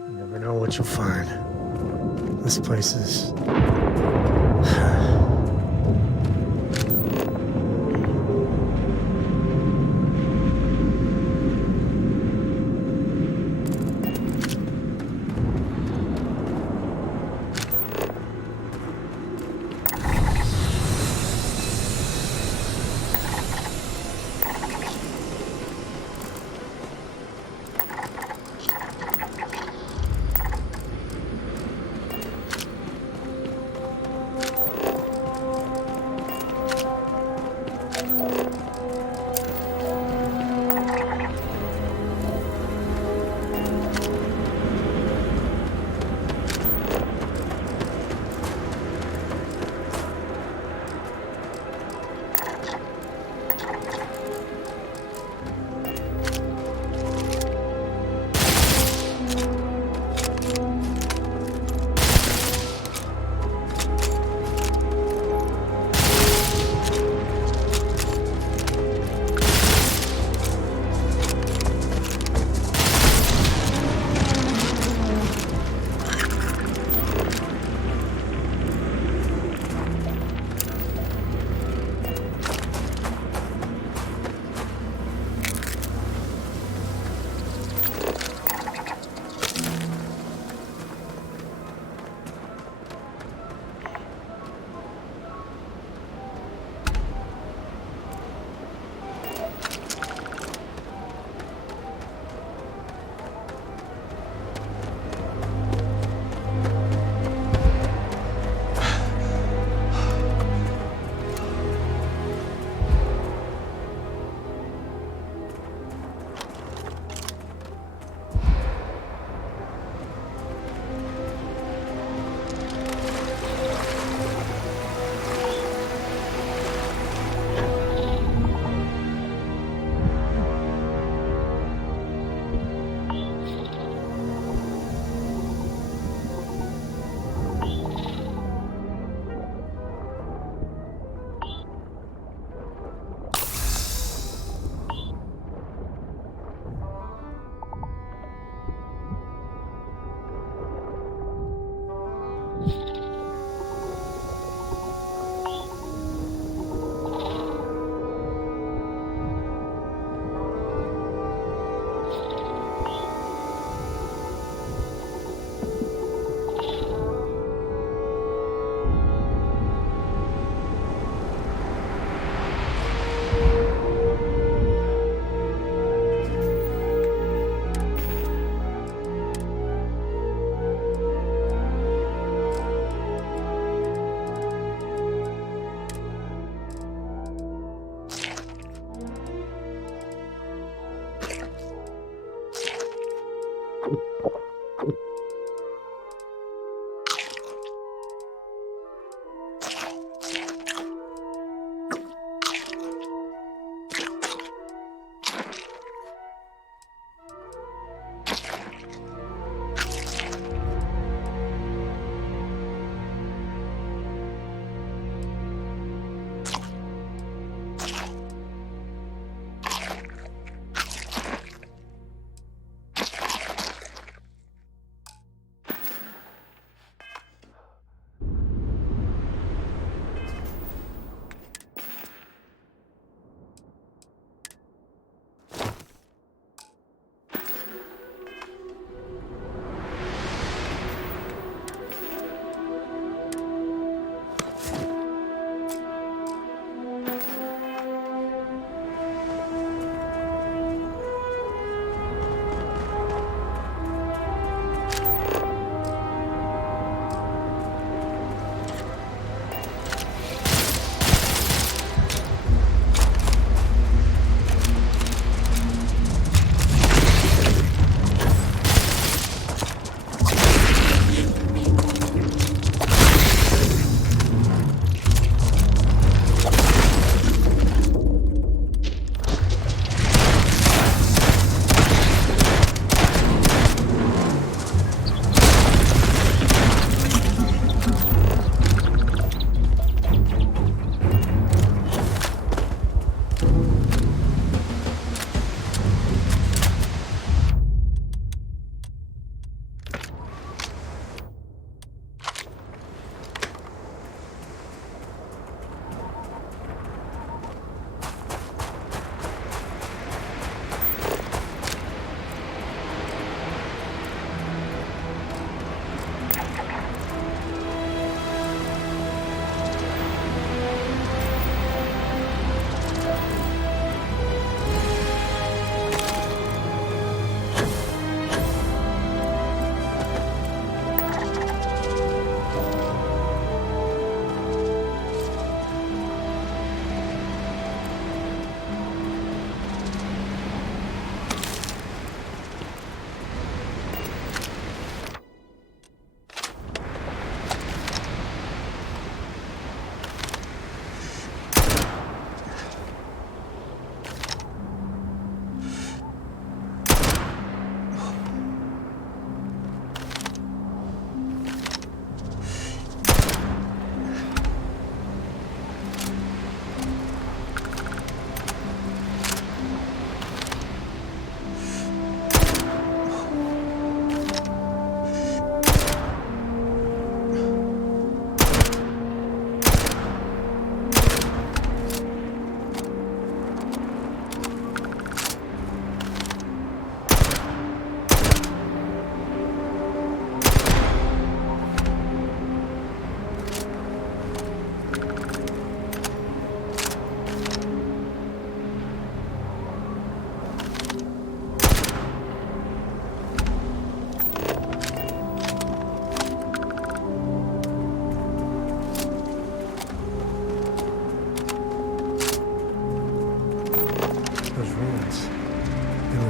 You never know what you'll find. This place is...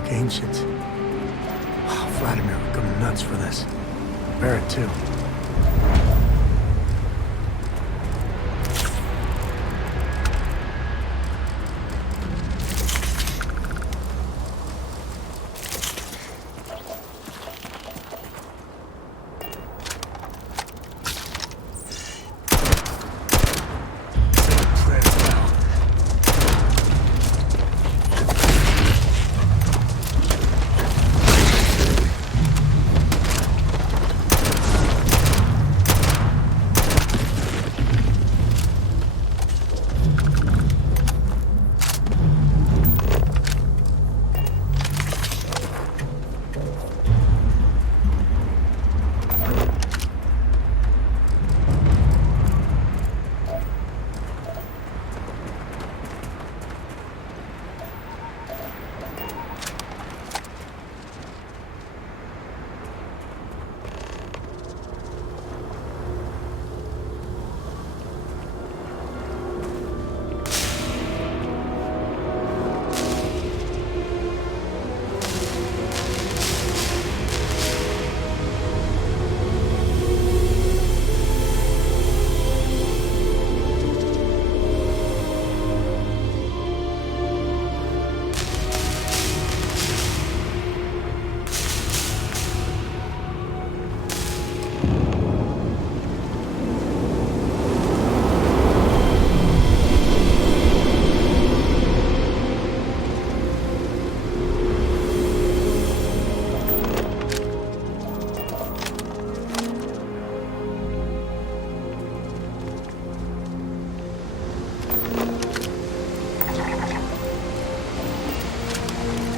look ancient. Oh, Vladimir would go nuts for this. Barrett, too.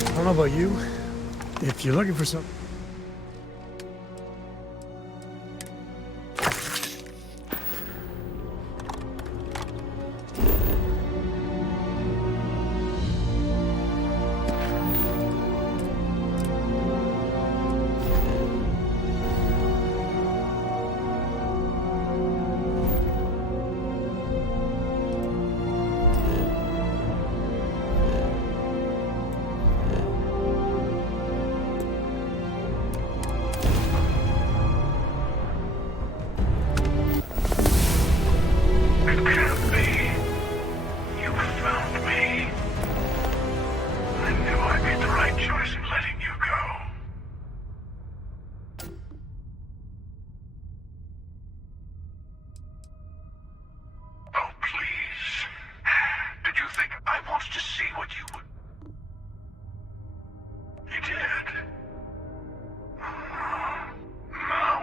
I don't know about you. If you're looking for something...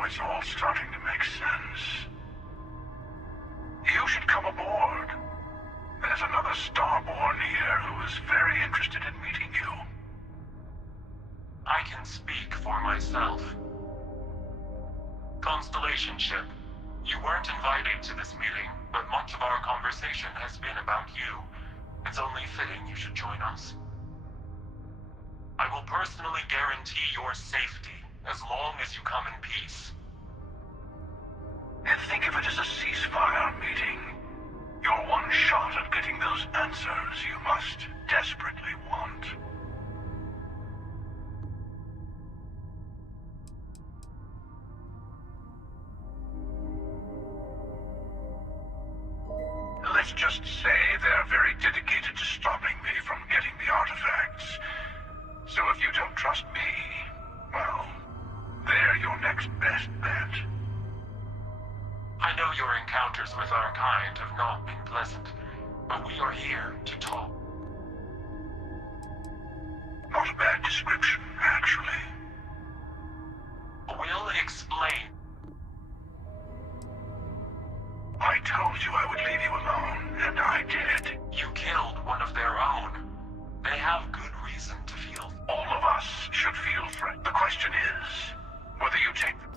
It's all starting to make sense. You should come aboard. There's another Starborn here who is very interested in meeting you. I can speak for myself. Constellation ship, you weren't invited to this meeting, but much of our conversation has been about you. It's only fitting you should join us. I will personally guarantee your safety as long as you come in peace. And think of it as a ceasefire meeting. Your one shot at getting those answers you must desperately want. Let's just say they're very dedicated to stopping me from getting the artifacts. So if you don't trust me, well, they're your next best bet. I know your encounters with our kind have not been pleasant, but we are here to talk. Not a bad description, actually. We'll explain. I told you I would leave you alone, and I did. You killed one of their own. They have good reason to feel. All of us should feel threat. The question is, whether you take them.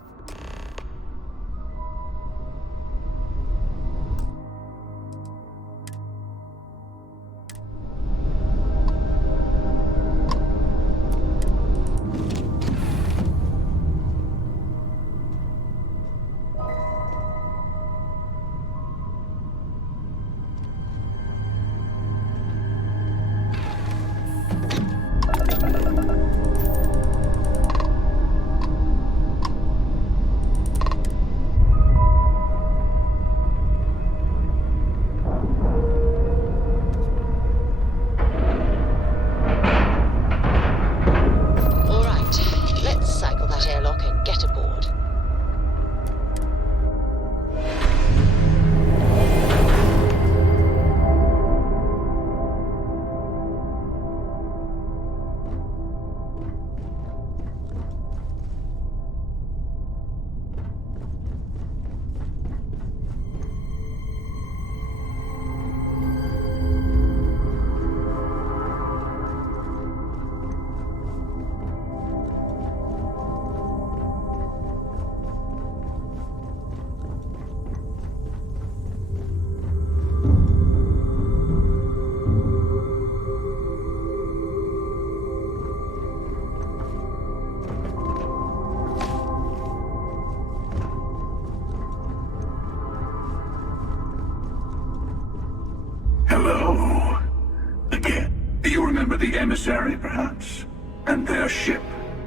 remember the emissary, perhaps? And their ship,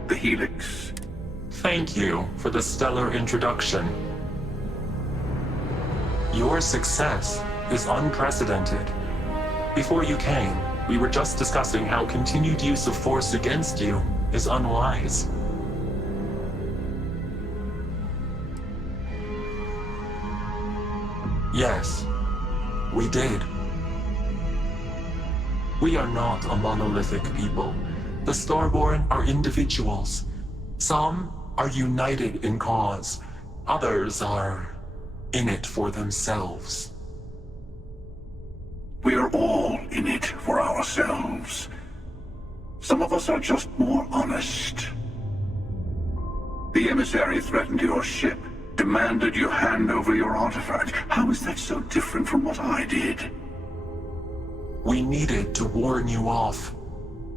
the Helix? Thank you for the stellar introduction. Your success is unprecedented. Before you came, we were just discussing how continued use of force against you is unwise. Yes, we did. We are not a monolithic people. The Starborn are individuals. Some are united in cause. Others are in it for themselves. We're all in it for ourselves. Some of us are just more honest. The emissary threatened your ship, demanded you hand over your artifact. How is that so different from what I did? We needed to warn you off.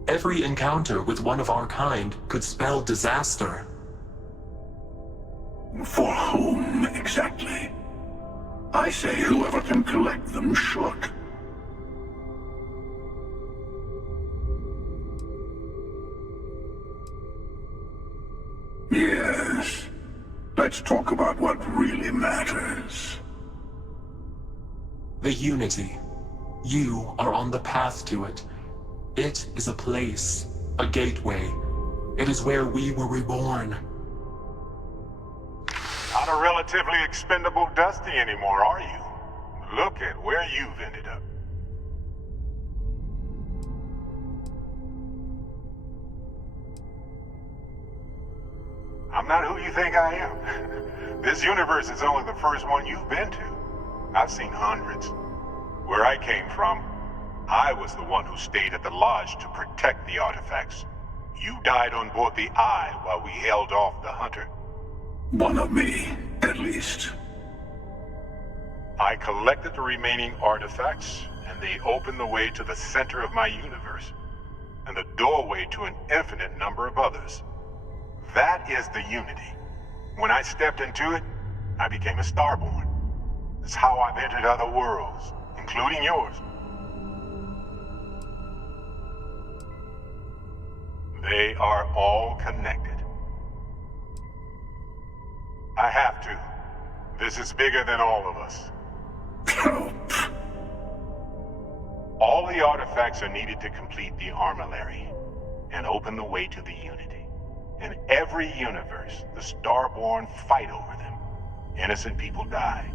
Every encounter with one of our kind could spell disaster. For whom, exactly? I say whoever can collect them should. Yes. Let's talk about what really matters. The Unity. You are on the path to it. It is a place, a gateway. It is where we were reborn. Not a relatively expendable Dusty anymore, are you? Look at where you've ended up. I'm not who you think I am. This universe is only the first one you've been to. I've seen hundreds. Where I came from, I was the one who stayed at the lodge to protect the artifacts. You died on board the Eye while we held off the Hunter. One of me, at least. I collected the remaining artifacts, and they opened the way to the center of my universe, and the doorway to an infinite number of others. That is the Unity. When I stepped into it, I became a Starborn. It's how I've entered other worlds, including yours. They are all connected. I have to. This is bigger than all of us. All the artifacts are needed to complete the armillary and open the way to the Unity. In every universe, the Starborn fight over them. Innocent people die.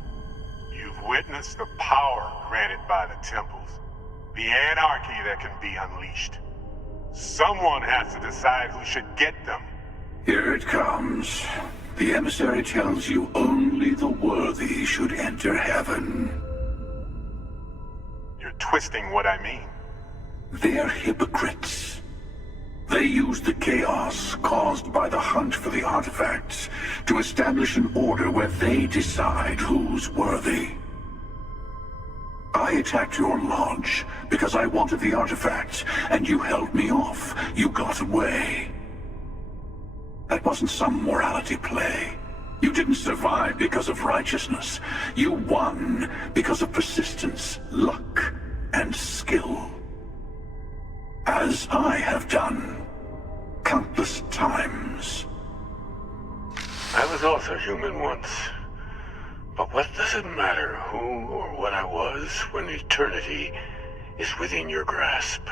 You've witnessed the power granted by the temples, the anarchy that can be unleashed. Someone has to decide who should get them. Here it comes. The emissary tells you only the worthy should enter heaven. You're twisting what I mean. They're hypocrites. They use the chaos caused by the hunt for the artifacts to establish an order where they decide who's worthy. I attacked your lodge because I wanted the artifacts, and you held me off. You got away. That wasn't some morality play. You didn't survive because of righteousness. You won because of persistence, luck, and skill. As I have done countless times. I was also human once. But what does it matter who or what I was when eternity is within your grasp?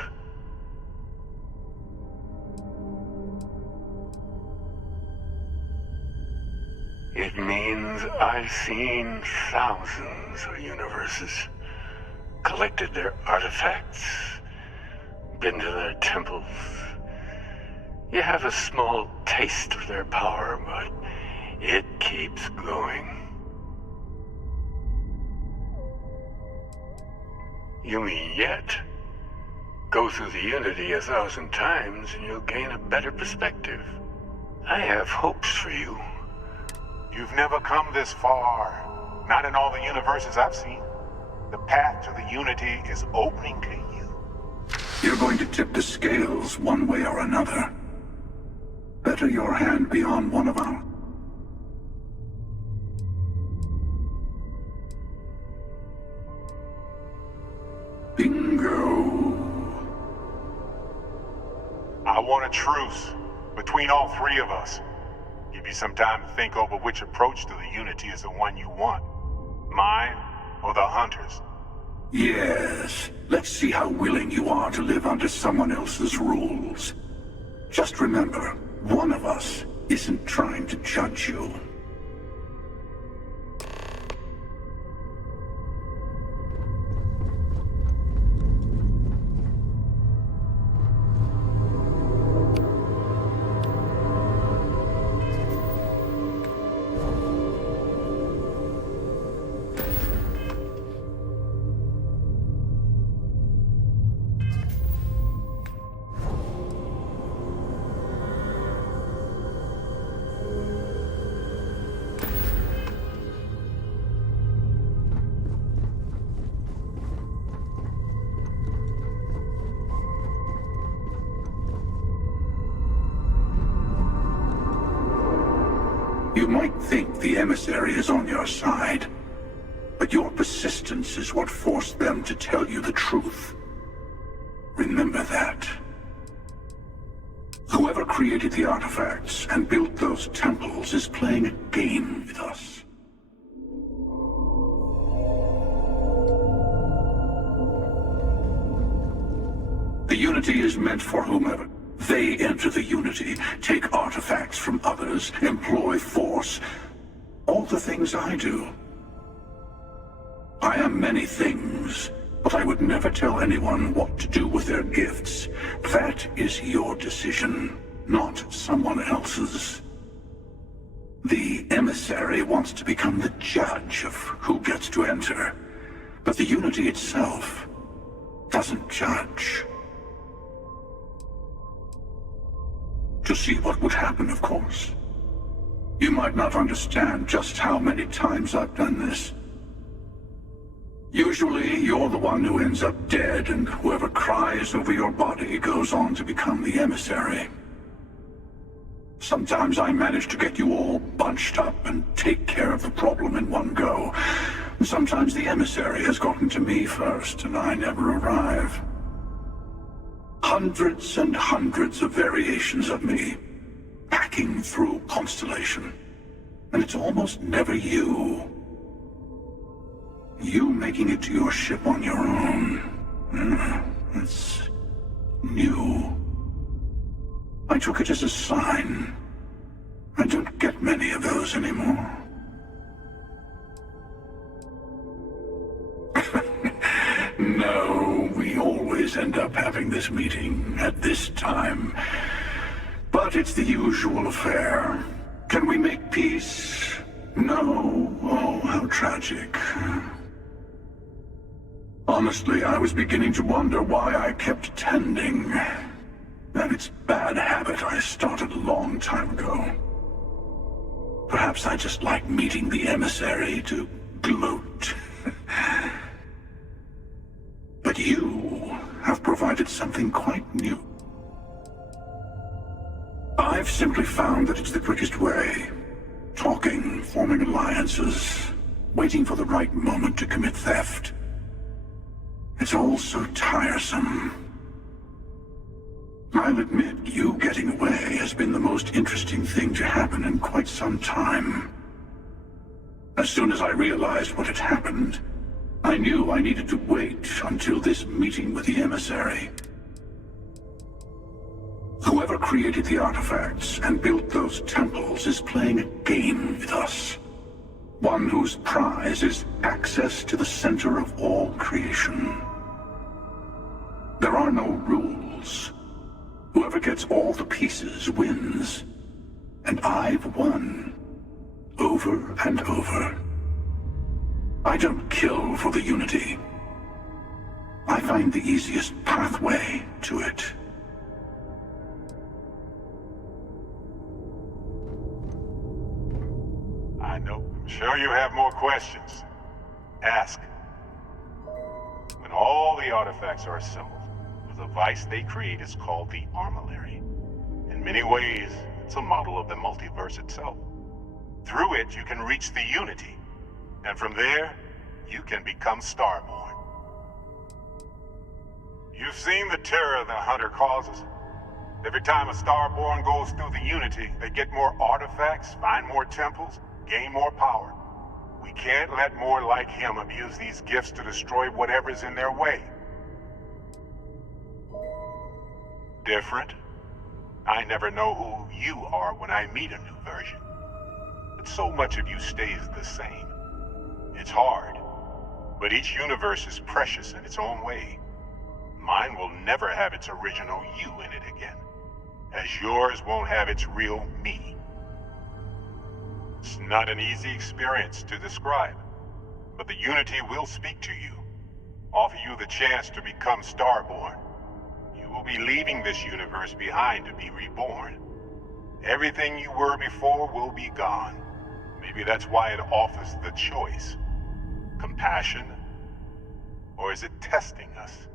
It means I've seen thousands of universes, collected their artifacts, been to their temples. You have a small taste of their power, but it keeps going. You mean yet? Go through the Unity 1,000 times and you'll gain a better perspective. I have hopes for you. You've never come this far. Not in all the universes I've seen. The path to the Unity is opening to you. You're going to tip the scales one way or another. Better your hand be on one of our... Bingo. I want a truce between all three of us. Give you some time to think over which approach to the Unity is the one you want. Mine or the Hunters? Yes. Let's see how willing you are to live under someone else's rules. Just remember, one of us isn't trying to judge you. You might think the emissary is on your side, but your persistence is what forced them to tell you the truth. Remember that. Whoever created the artifacts and built those temples is playing a game with us. The Unity is meant for whomever. They enter the Unity, take artifacts from others, employ force. All the things I do. I am many things, but I would never tell anyone what to do with their gifts. That is your decision, not someone else's. The emissary wants to become the judge of who gets to enter, but the Unity itself doesn't judge. To see what would happen, of course. You might not understand just how many times I've done this. Usually, you're the one who ends up dead, and whoever cries over your body goes on to become the emissary. Sometimes I manage to get you all bunched up and take care of the problem in one go. Sometimes the emissary has gotten to me first, and I never arrive. Hundreds and hundreds of variations of me, packing through Constellation. And it's almost never you. You making it to your ship on your own. It's new. I took it as a sign. I don't get many of those anymore. No, we always end up having this meeting at this time. But it's the usual affair. Can we make peace? No. Oh, how tragic. Honestly, I was beginning to wonder why I kept attending. And it's a bad habit I started a long time ago. Perhaps I just like meeting the emissary to gloat. But you have provided something quite new. I've simply found that it's the quickest way. Talking, forming alliances, waiting for the right moment to commit theft. It's all so tiresome. I'll admit, you getting away has been the most interesting thing to happen in quite some time. As soon as I realized what had happened, I knew I needed to wait until this meeting with the emissary. Whoever created the artifacts and built those temples is playing a game with us. One whose prize is access to the center of all creation. There are no rules. Whoever gets all the pieces wins. And I've won. Over and over. I don't kill for the Unity. I find the easiest pathway to it. I know. I'm sure you have more questions. Ask. When all the artifacts are assembled, the device they create is called the Armillary. In many ways, it's a model of the multiverse itself. Through it, you can reach the Unity. And from there, you can become Starborn. You've seen the terror the Hunter causes. Every time a Starborn goes through the Unity, they get more artifacts, find more temples, gain more power. We can't let more like him abuse these gifts to destroy whatever's in their way. Different? I never know who you are when I meet a new version. But so much of you stays the same. It's hard, but each universe is precious in its own way. Mine will never have its original you in it again, as yours won't have its real me. It's not an easy experience to describe, but the Unity will speak to you, offer you the chance to become Starborn. You will be leaving this universe behind to be reborn. Everything you were before will be gone. Maybe that's why it offers the choice. Compassion? Or is it testing us?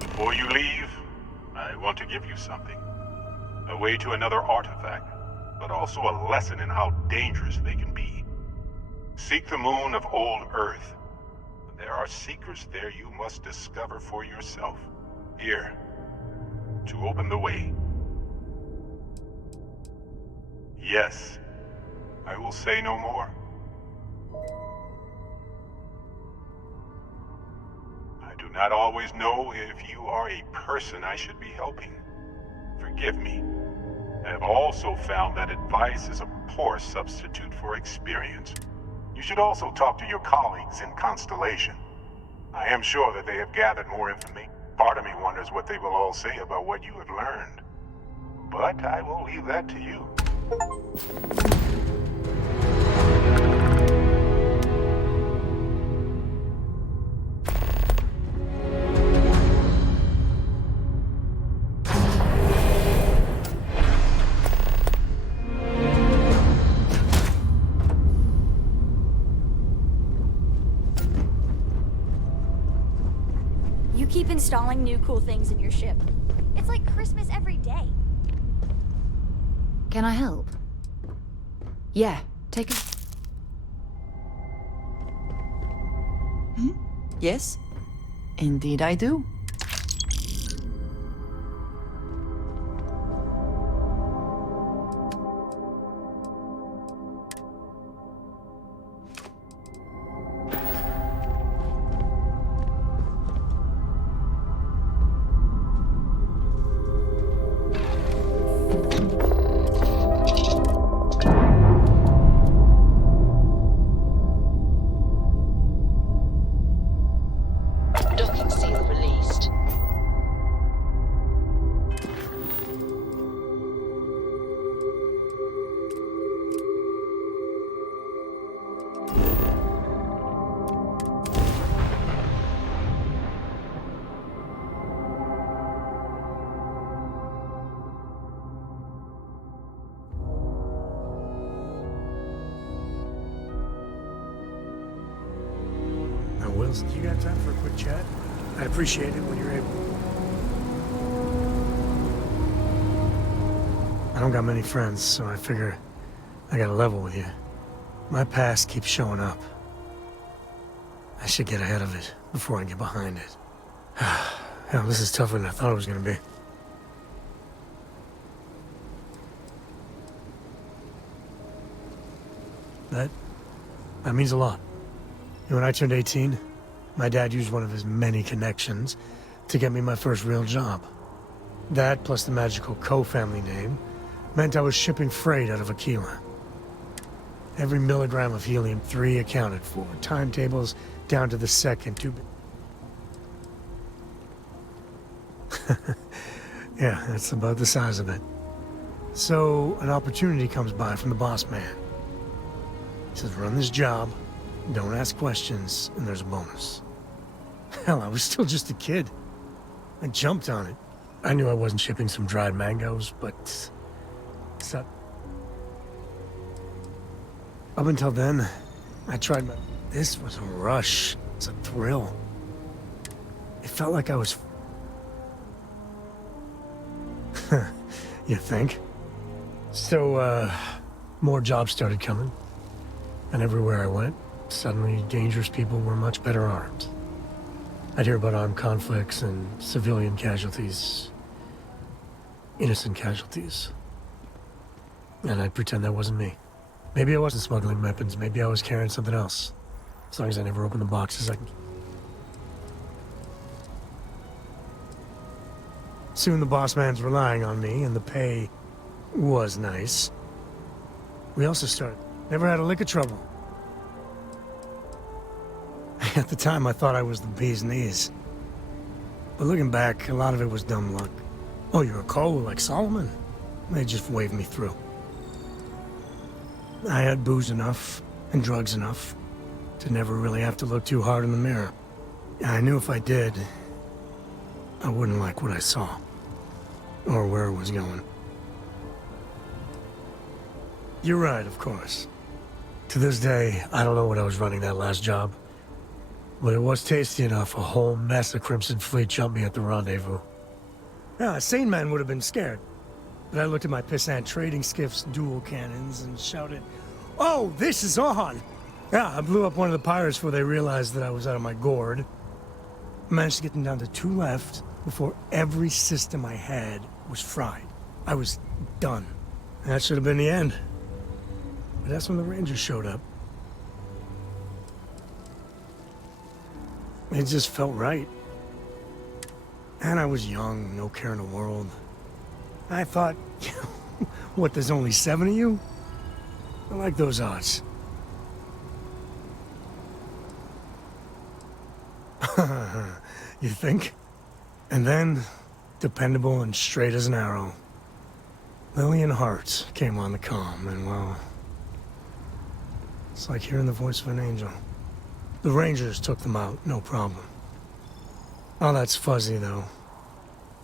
Before you leave, I want to give you something. A way to another artifact, but also a lesson in how dangerous they can be. Seek the moon of old Earth. There are secrets there you must discover for yourself. Here, to open the way. Yes, I will say no more. I do not always know if you are a person I should be helping. Forgive me. I have also found that advice is a poor substitute for experience. You should also talk to your colleagues in Constellation. I am sure that they have gathered more information. Part of me wonders what they will all say about what you have learned. But I will leave that to you. You keep installing new cool things in your ship. It's like Christmas every day. Can I help? Yeah, take a... Yes? Indeed I do. Docking seal released. Now, Wills, you got time for a quick chat? I'd appreciate it when you're able. I don't got many friends, so I figure I gotta level with you. My past keeps showing up. I should get ahead of it before I get behind it. Hell, this is tougher than I thought it was gonna be. That means a lot. When I turned 18, my dad used one of his many connections to get me my first real job. That, plus the magical co-family name, meant I was shipping freight out of Aquila. Every milligram of helium-3 accounted for, timetables down to the second to... Yeah, that's about the size of it. So, an opportunity comes by from the boss man. He says, run this job, don't ask questions, and there's a bonus. Hell, I was still just a kid. I jumped on it. I knew I wasn't shipping some dried mangoes, but... Up until then, I tried my... This was a rush. It's a thrill. It felt like I was... You think? So, more jobs started coming. And everywhere I went, Suddenly, dangerous people were much better armed. I'd hear about armed conflicts and civilian casualties. Innocent casualties. And I'd pretend that wasn't me. Maybe I wasn't smuggling weapons, maybe I was carrying something else. As long as I never opened the boxes, I can... Soon the boss man's relying on me, and the pay was nice. We also started. Never had a lick of trouble. At the time, I thought I was the bee's knees. But looking back, a lot of it was dumb luck. Oh, you're a Cole like Solomon? They just waved me through. I had booze enough, and drugs enough, to never really have to look too hard in the mirror. I knew if I did, I wouldn't like what I saw. Or where it was going. You're right, of course. To this day, I don't know what I was running that last job. But it was tasty enough, a whole mess of Crimson Fleet jumped me at the rendezvous. Yeah, a sane man would have been scared. But I looked at my pissant trading skiff's dual cannons and shouted, "Oh, this is on!" Yeah, I blew up one of the pirates before they realized that I was out of my gourd. I managed to get them down to 2 left before every system I had was fried. I was done. And that should have been the end. But that's when the Rangers showed up. It just felt right. And I was young, no care in the world. I thought, what, there's only 7 of you? I like those odds. You think? And then, dependable and straight as an arrow, Lillian Hart came on the comm, and well, it's like hearing the voice of an angel. The Rangers took them out, no problem. Oh, that's fuzzy, though.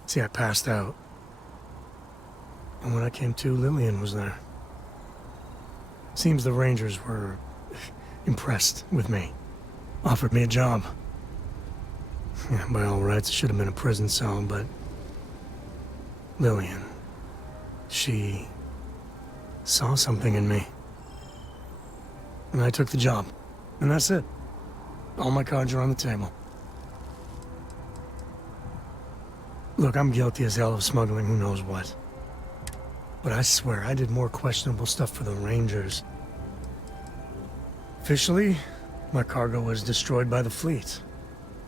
See, I passed out. And when I came to, Lillian was there. Seems the Rangers were impressed with me. Offered me a job. Yeah, by all rights, it should have been a prison cell, but... Lillian... she... saw something in me. And I took the job. And that's it. All my cards are on the table. Look, I'm guilty as hell of smuggling who knows what. But I swear, I did more questionable stuff for the Rangers. Officially, my cargo was destroyed by the fleet.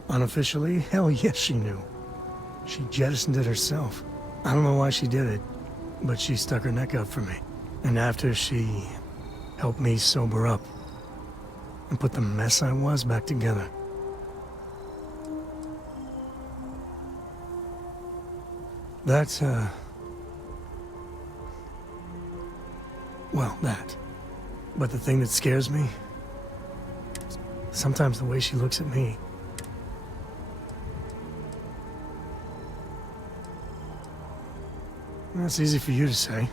Unofficially, hell yes, she knew. She jettisoned it herself. I don't know why she did it, but she stuck her neck out for me. And after she helped me sober up and put the mess I was back together. That's, well, that. But the thing that scares me, sometimes the way she looks at me. That's easy for you to say.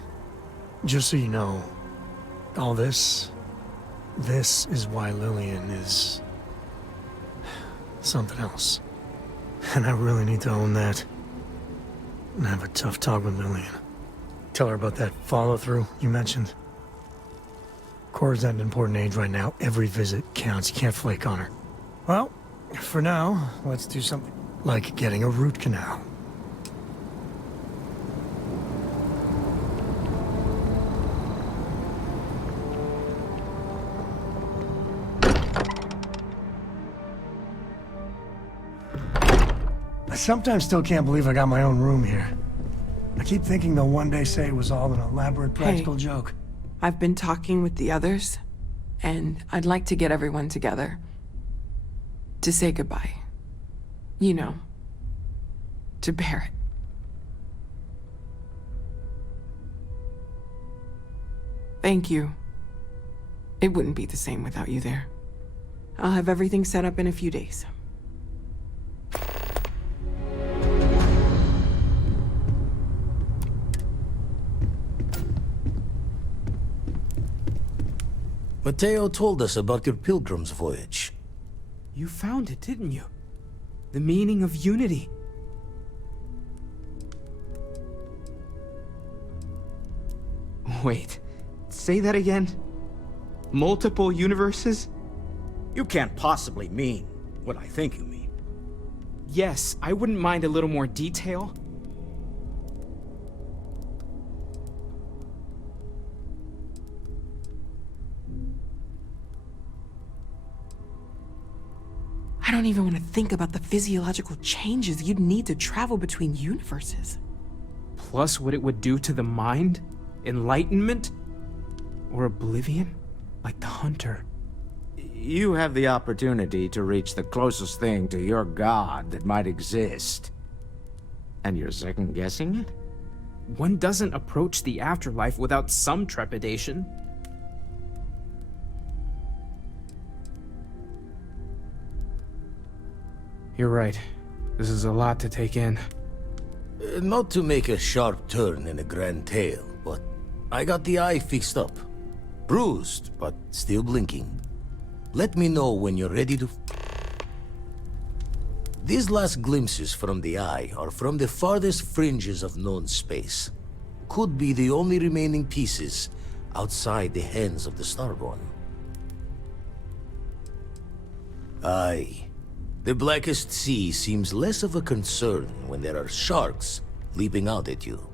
Just so you know, all this is why Lillian is something else. And I really need to own that. And have a tough talk with Lillian. Tell her about that follow-through you mentioned. Cora's at an important age right now. Every visit counts. You can't flake on her. Well, for now, let's do something like getting a root canal. I sometimes still can't believe I got my own room here. I keep thinking they'll one day say it was all an elaborate practical joke. I've been talking with the others, and I'd like to get everyone together. To say goodbye. You know. To Barrett. Thank you. It wouldn't be the same without you there. I'll have everything set up in a few days. Mateo told us about your pilgrim's voyage. You found it, didn't you? The meaning of unity. Wait, say that again? Multiple universes? You can't possibly mean what I think you mean. Yes, I wouldn't mind a little more detail. I don't even want to think about the physiological changes you'd need to travel between universes. Plus what it would do to the mind? Enlightenment? Or oblivion? Like the Hunter. You have the opportunity to reach the closest thing to your god that might exist. And you're second-guessing it? One doesn't approach the afterlife without some trepidation. You're right. This is a lot to take in. Not to make a sharp turn in a grand tale, but I got the eye fixed up. Bruised, but still blinking. Let me know when you're ready to... These last glimpses from the eye are from the farthest fringes of known space. Could be the only remaining pieces outside the hands of the Starborn. Aye. The blackest sea seems less of a concern when there are sharks leaping out at you.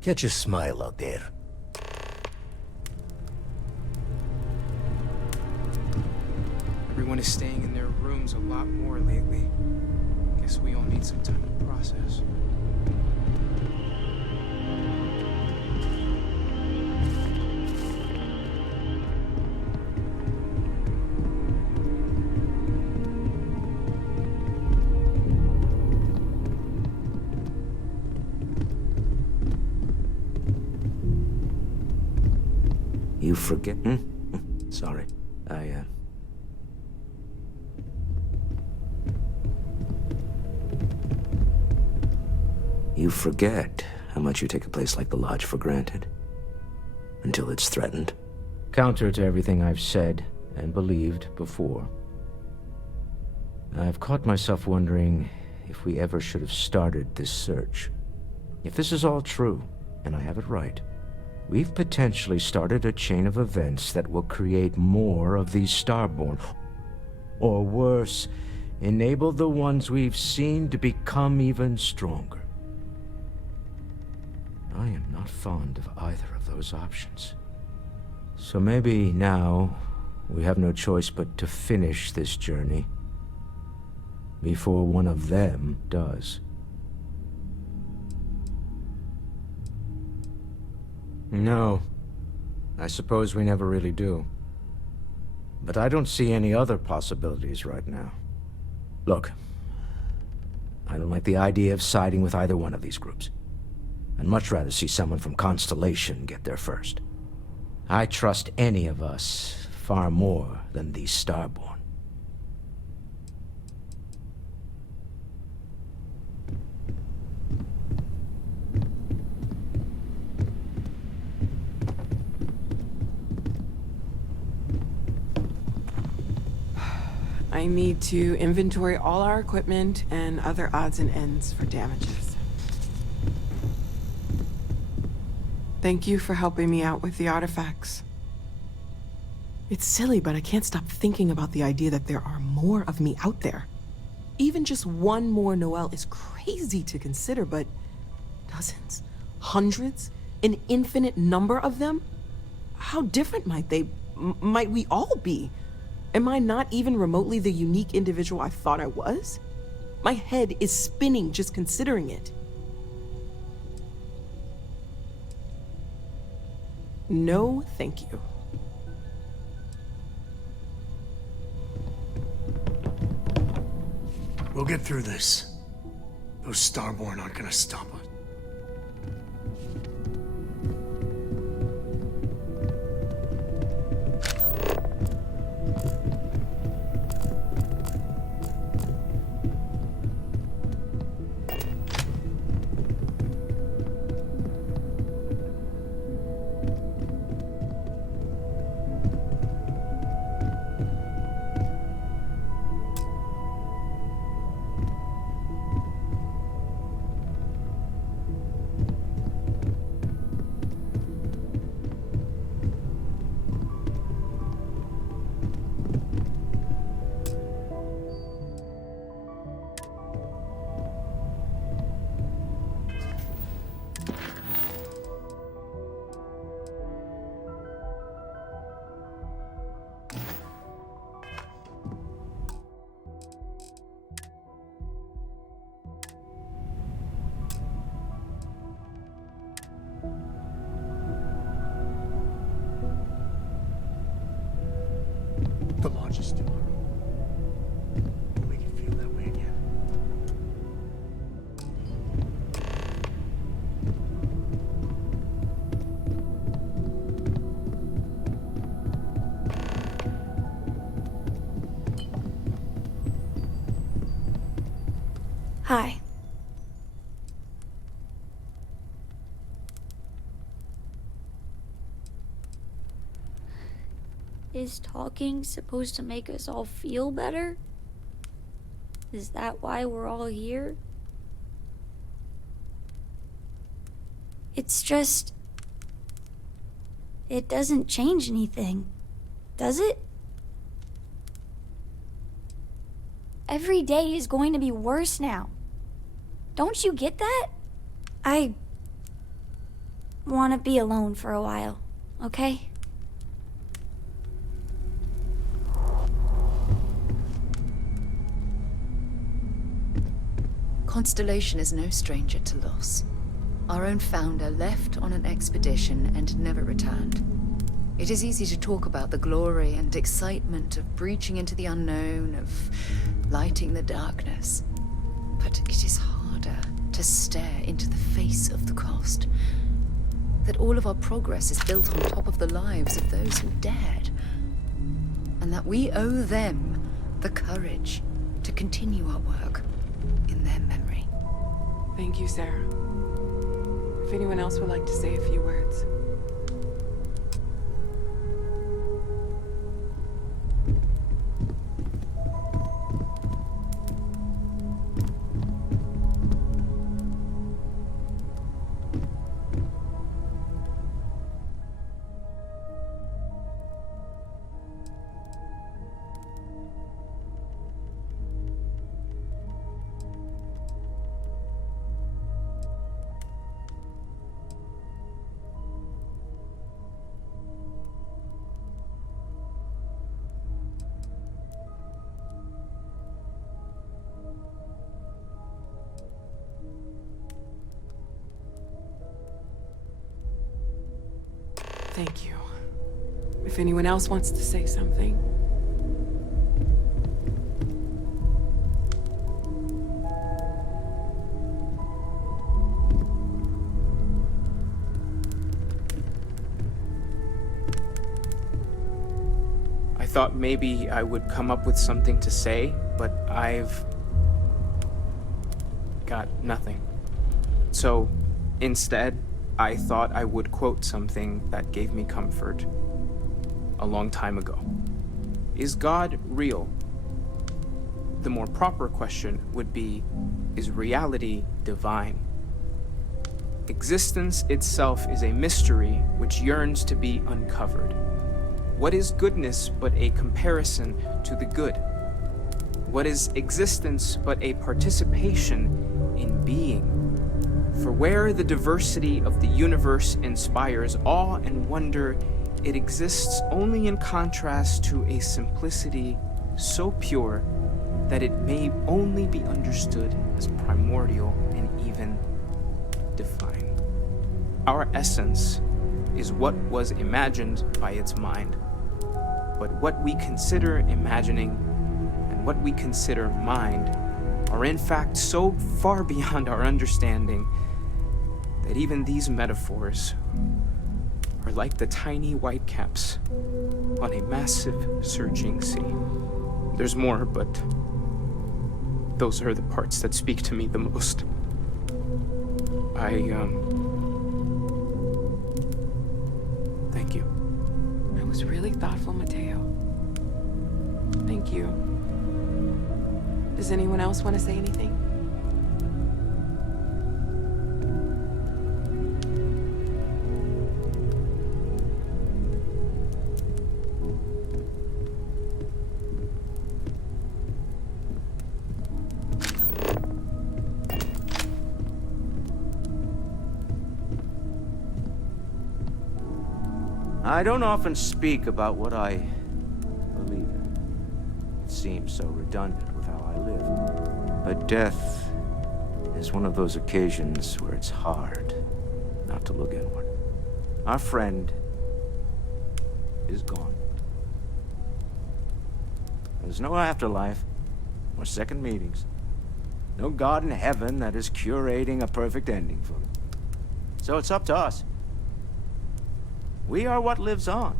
Catch a smile out there. Everyone is staying in their rooms a lot more lately. Guess we all need some time to process. You forget... Sorry. You forget how much you take a place like the Lodge for granted. Until it's threatened. Counter to everything I've said and believed before. I've caught myself wondering if we ever should have started this search. If this is all true, and I have it right, we've potentially started a chain of events that will create more of these Starborn. Or worse, enable the ones we've seen to become even stronger. I am not fond of either of those options. So maybe now we have no choice but to finish this journey before one of them does. No, I suppose we never really do. But I don't see any other possibilities right now. Look, I don't like the idea of siding with either one of these groups. I'd much rather see someone from Constellation get there first. I trust any of us far more than these Starborn. I need to inventory all our equipment and other odds and ends for damages. Thank you for helping me out with the artifacts. It's silly, but I can't stop thinking about the idea that there are more of me out there. Even just one more Noelle is crazy to consider, but dozens, hundreds, an infinite number of them? How different might we all be? Am I not even remotely the unique individual I thought I was? My head is spinning just considering it. No, thank you. We'll get through this. Those Starborn aren't gonna stop us. Come on, just do it. We'll make it feel that way again. Hi. Is talking supposed to make us all feel better? Is that why we're all here? It's just... it doesn't change anything, does it? Every day is going to be worse now. Don't you get that? I want to be alone for a while, okay? Constellation is no stranger to loss. Our own founder left on an expedition and never returned. It is easy to talk about the glory and excitement of breaching into the unknown, of lighting the darkness. But it is harder to stare into the face of the cost. That all of our progress is built on top of the lives of those who dared. And that we owe them the courage to continue our work in their memory. Thank you, Sarah. If anyone else would like to say a few words. Thank you. If anyone else wants to say something. I thought maybe I would come up with something to say, but I've got nothing. So, instead, I thought I would quote something that gave me comfort a long time ago. Is God real? The more proper question would be, is reality divine? Existence itself is a mystery which yearns to be uncovered. What is goodness but a comparison to the good? What is existence but a participation in being? For where the diversity of the universe inspires awe and wonder, it exists only in contrast to a simplicity so pure that it may only be understood as primordial and even divine. Our essence is what was imagined by its mind. But what we consider imagining and what we consider mind are in fact so far beyond our understanding that even these metaphors are like the tiny whitecaps on a massive surging sea. There's more, but those are the parts that speak to me the most. Thank you. That was really thoughtful, Mateo. Thank you. Does anyone else want to say anything? I don't often speak about what I believe in. It seems so redundant with how I live. But death is one of those occasions where it's hard not to look inward. Our friend is gone. There's no afterlife, or second meetings. No God in heaven that is curating a perfect ending for me. So it's up to us. We are what lives on.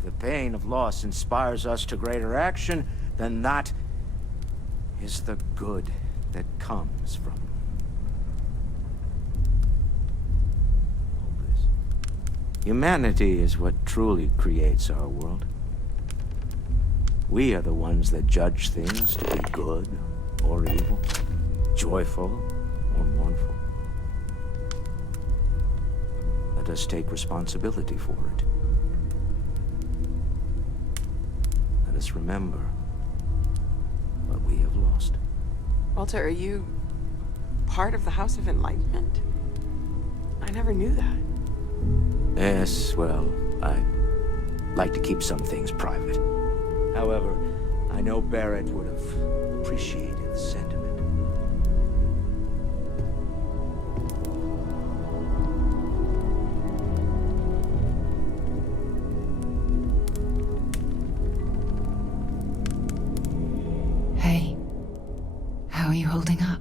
If the pain of loss inspires us to greater action, then that is the good that comes from all this. Humanity is what truly creates our world. We are the ones that judge things to be good or evil, joyful or mournful. Let us take responsibility for it. Let us remember what we have lost. Walter, are you part of the House of Enlightenment? I never knew that. Yes, well, I like to keep some things private. However, I know Barrett would have appreciated the sentiment. Hey, how are you holding up?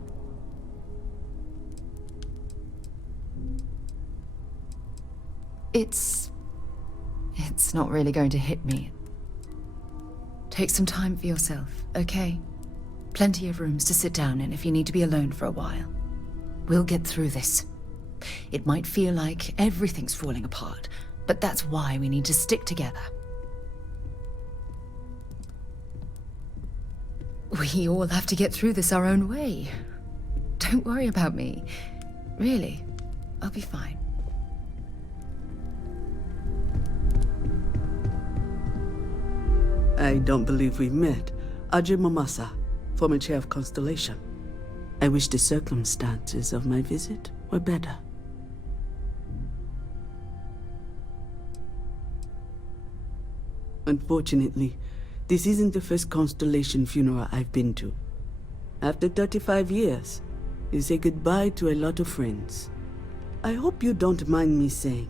It's not really going to hit me. Take some time for yourself, okay? Plenty of rooms to sit down in if you need to be alone for a while. We'll get through this. It might feel like everything's falling apart, but that's why we need to stick together. We all have to get through this our own way. Don't worry about me. Really, I'll be fine. I don't believe we've met. Ajay Mamasa, former chair of Constellation. I wish the circumstances of my visit were better. Unfortunately, this isn't the first Constellation funeral I've been to. After 35 years, you say goodbye to a lot of friends. I hope you don't mind me saying,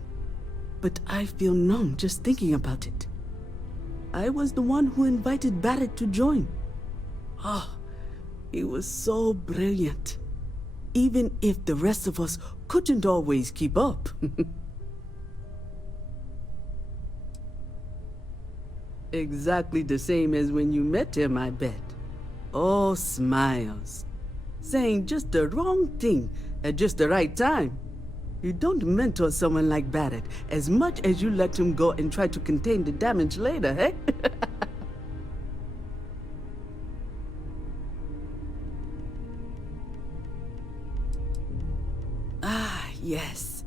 but I feel numb just thinking about it. I was the one who invited Barrett to join. Oh, he was so brilliant. Even if the rest of us couldn't always keep up. Exactly the same as when you met him, I bet. Oh, smiles. Saying just the wrong thing at just the right time. You don't mentor someone like Barrett as much as you let him go and try to contain the damage later, eh? Ah, yes.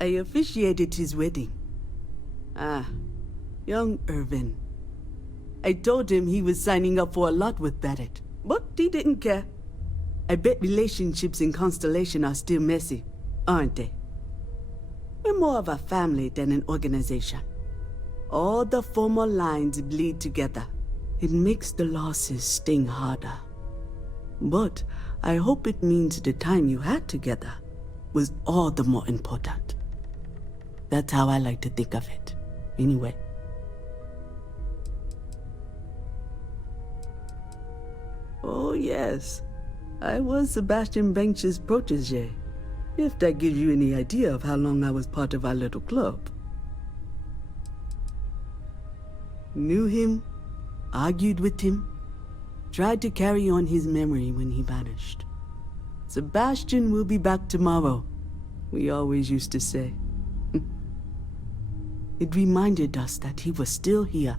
I officiated his wedding. Ah, young Irvin. I told him he was signing up for a lot with Barrett, but he didn't care. I bet relationships in Constellation are still messy, aren't they? We're more of a family than an organization. All the former lines bleed together. It makes the losses sting harder. But I hope it means the time you had together was all the more important. That's how I like to think of it, anyway. Oh yes, I was Sebastian Banks's protege. If that gives you any idea of how long I was part of our little club. Knew him, argued with him, tried to carry on his memory when he vanished. Sebastian will be back tomorrow, we always used to say. It reminded us that he was still here,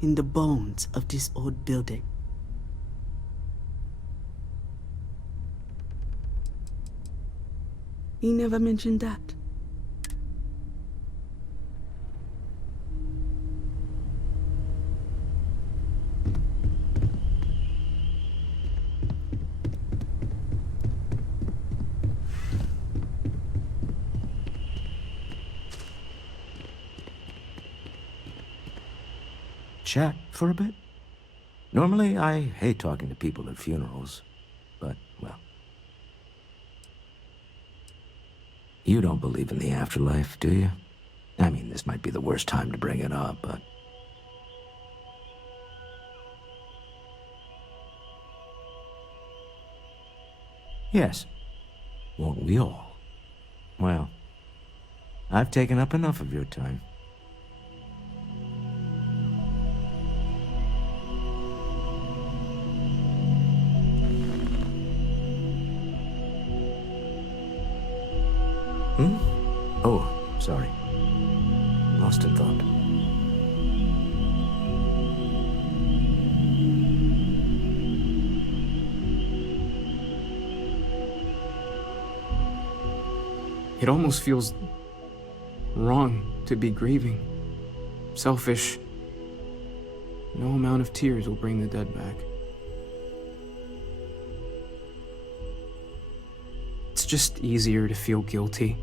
in the bones of this old building. He never mentioned that. Chat for a bit? Normally, I hate talking to people at funerals, but, well. You don't believe in the afterlife, do you? I mean, this might be the worst time to bring it up, but... Yes. Won't we all? Well, I've taken up enough of your time. Oh, sorry. Lost in thought. It almost feels wrong to be grieving. Selfish. No amount of tears will bring the dead back. It's just easier to feel guilty,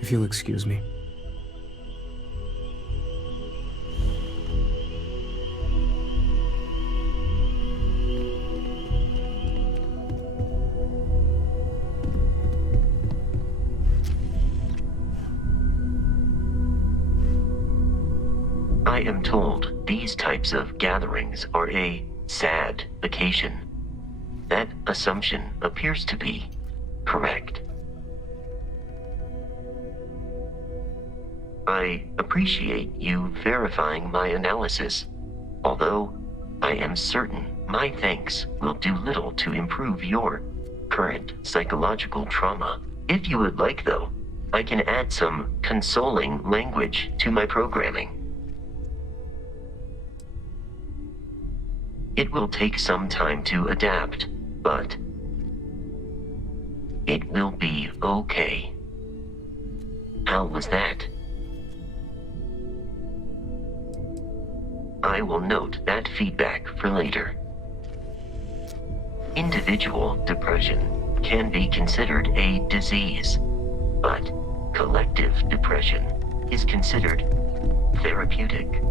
if you'll excuse me. I am told these types of gatherings are a sad vacation. That assumption appears to be correct. I appreciate you verifying my analysis, although I am certain my thanks will do little to improve your current psychological trauma. If you would like, though, I can add some consoling language to my programming. It will take some time to adapt, but it will be okay. How was that? I will note that feedback for later. Individual depression can be considered a disease, but collective depression is considered therapeutic.